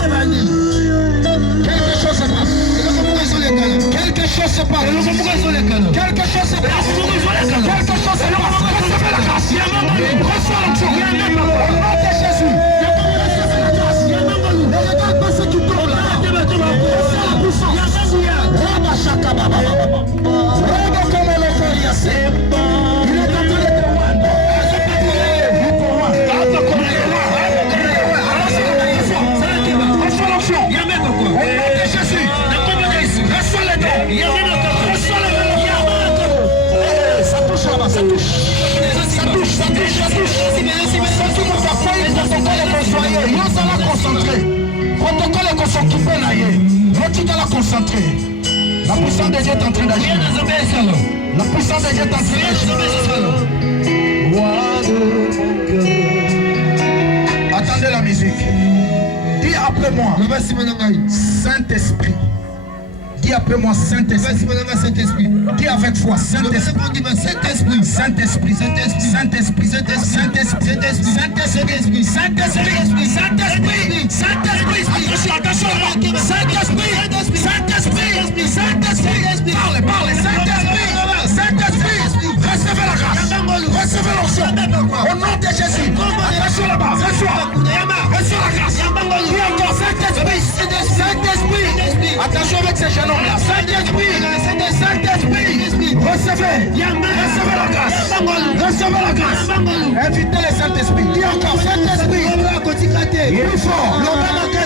Quelque chose se passe. Quelque chose se passe. Quelque chose se passe. Recevez la grâce. Reçois l'onction. Au nom de Jésus. Ne regarde pas ce qui tombe là. Reçois la puissance. Raba shaka baba baba. Raba comme le foliasse. Il est en train de te rendre. Reçois l'onction. Au nom de Jésus. Reçois les dons. Reçois les dons. Ça touche là-bas, ça touche. Ça touche, ça touche, ça touche. Ce qui nous a fait, le protocole est consoyé. Nous allons concentrer. Protocole est consoyé. Nous allons concentrer. La puissance de Dieu est en train d'agir. La puissance de Dieu est en train d'agir. Roi de mon cœur. Attendez la musique. Dis après moi. Saint-Esprit. Dis après moi, Saint-Esprit. Dis avec foi, Saint-Esprit. Saint-Esprit. Saint-Esprit. Saint-Esprit. Saint-Esprit. Saint-Esprit. Saint-Esprit. Saint-Esprit. Saint-Esprit. Saint-Esprit. Attention, attention. Saint-Esprit. Saint-Esprit. Saint-Esprit. Parlez. Saint-Esprit. Saint-Esprit. Recevez la grâce. Recevez l'onction. Au nom de Jésus. Attention là-bas. Reçois la grâce. Dis encore Saint-Esprit. Saint-Esprit. Attention avec ces jeunes hommes là. Saint-Esprit. Recevez la grâce. Recevez la grâce. Invitez le Saint-Esprit. Dis encore Saint-Esprit. Plus fort.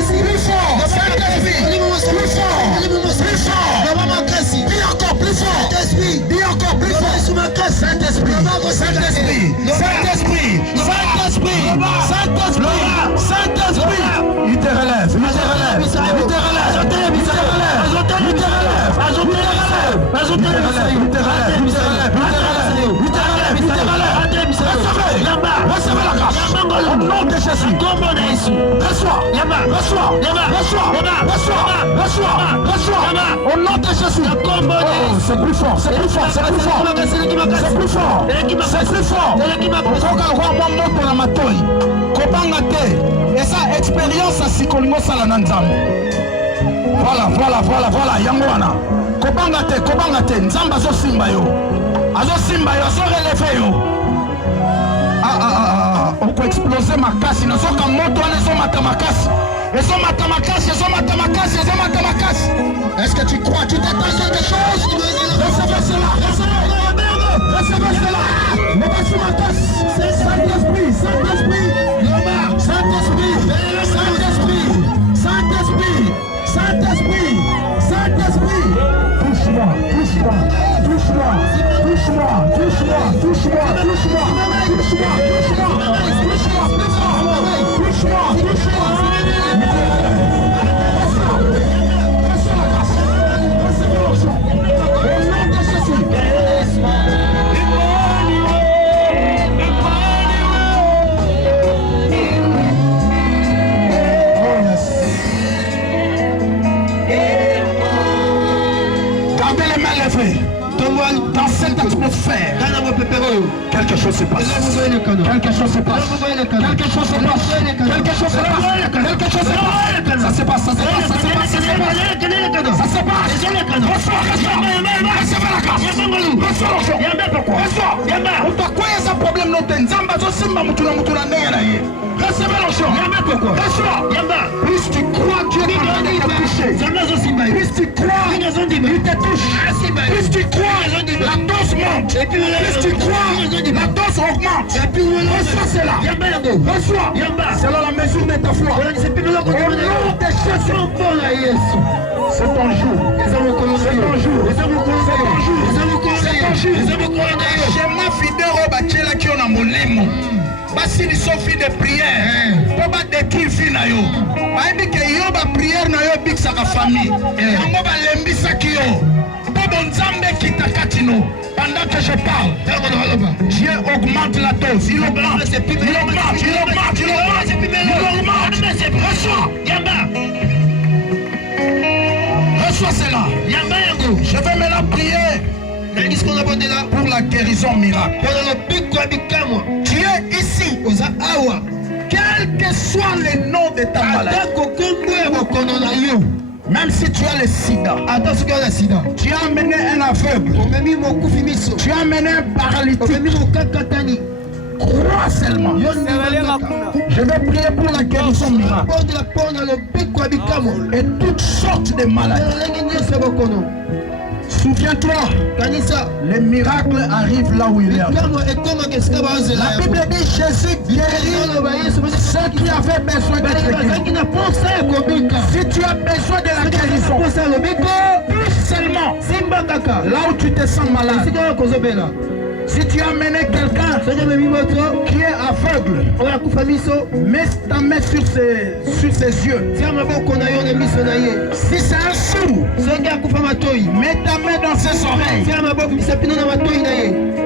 Plus fort. Saint-Esprit. Plus fort. Plus fort. Dis encore plus fort. Dis encore plus fort. Saint-Esprit. Saint-Esprit. Saint-Esprit. Saint-Esprit. Saint-Esprit. Saint-Esprit. Il te relève. Il te relève. Il te relève. Il te relève. Il te relève. Il te relève. Ajoutez le relève. Ajoutez le relève. Il te relève. Il te relève. Il te relève. Il te relève. Il te relève. Recevez la grâce. Au nom de Jésus. Reçois. Reçois. Au nom de Jésus. Oh, c'est plus fort. C'est plus fort. C'est plus fort. C'est plus fort. C'est plus fort. Pour la matoi. Kopanga te. Et ça, expérience à Sikolingo Salananzam. Voilà. Yangwana. Kopanga te. Nzamba zo simba yo. Azo relevé yo. On peut exploser ma casse. Ils sont comme moto, ils sont matamakas. Est-ce que tu crois? Tu t'attends à quelque chose? Recevez cela. Recevez cela. Levez ma casse. Saint-Esprit. Saint-Esprit. Saint-Esprit. Saint-Esprit. Saint-Esprit. Saint-Esprit. Touche-moi. Touche-moi. Touche-moi. Touche-moi. Touche-moi. Touche-moi. Touche-moi. Touche-moi. Touche-moi. Touche-moi. Touche-moi. Gardez les mains levées. Dans cette atmosphère, quelque chose se passe. Quelque chose se passe. Quelque chose se passe. Quelque chose se passe. Quelque chose se passe. Ça se passe. Ça se passe. Ça se passe. Ça se passe. Ça se passe. Reçois. Recevez la grâce. Reçois l'onction. Reçois. On doit quoi y a un problème non t'es nzamba zo simba mutuna nera ye. Recevez l'onction. Reçois. Plus tu crois Dieu est en train de te toucher. Plus tu crois il te touche. Plus tu crois la dose monte. Plus tu crois la dose augmente. Reçois cela. Reçois. Selon la mesure de ta foi. Au nom de Jésus. C'est ton jour. C'est ton jour. C'est ton jour. J'aime fidèle bachela qui on a molemo. Basi ni sofi de prière. Pour pas détruire fi na yo. Baebi ke yo ba prière na yo big saka famille. Yango ba lembisa ki yo. Bobo nzambe kitakatino. Pendant que je parle, Dieu augmente la dose. Il augmente. Reçois cela. Je vais maintenant prier pour la guérison miracle. Tu es ici. Quel que soit le nom de ta maladie. Même si tu as le sida, tu as amené un aveugle, tu as amené un paralytique, crois seulement. Je vais prier pour la guérison miracle et toutes sortes de maladies. Souviens-toi, les miracles arrivent là où il est. La Bible dit Jésus guérit ceux qui avaient besoin d'être guéris. Si tu as besoin de la guérison, plus seulement là où tu te sens malade. Si tu as amené quelqu'un qui est aveugle, mets ta main sur ses yeux. Si c'est un sourd, mets ta main dans ses oreilles.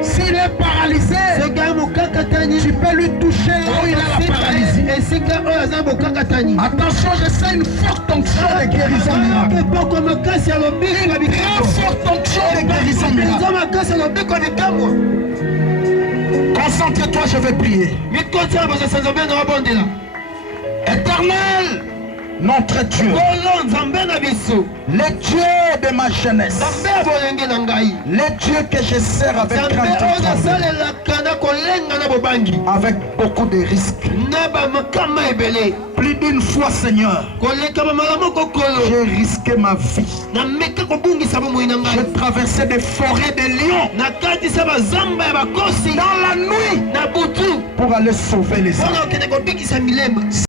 S'il est paralysé, tu peux lui toucher là où il a la paralysie. Attention, je sens une forte onction de guérison miracle. Une très forte onction de guérison miracle. Concentre-toi, je vais prier. Éternel, notre Dieu, le Dieu de ma jeunesse, le Dieu que je sers avec crainte avec beaucoup de risques. Plus d'une fois, Seigneur, j'ai risqué ma vie. J'ai traversé des forêts de lions dans la nuit pour aller sauver les âmes.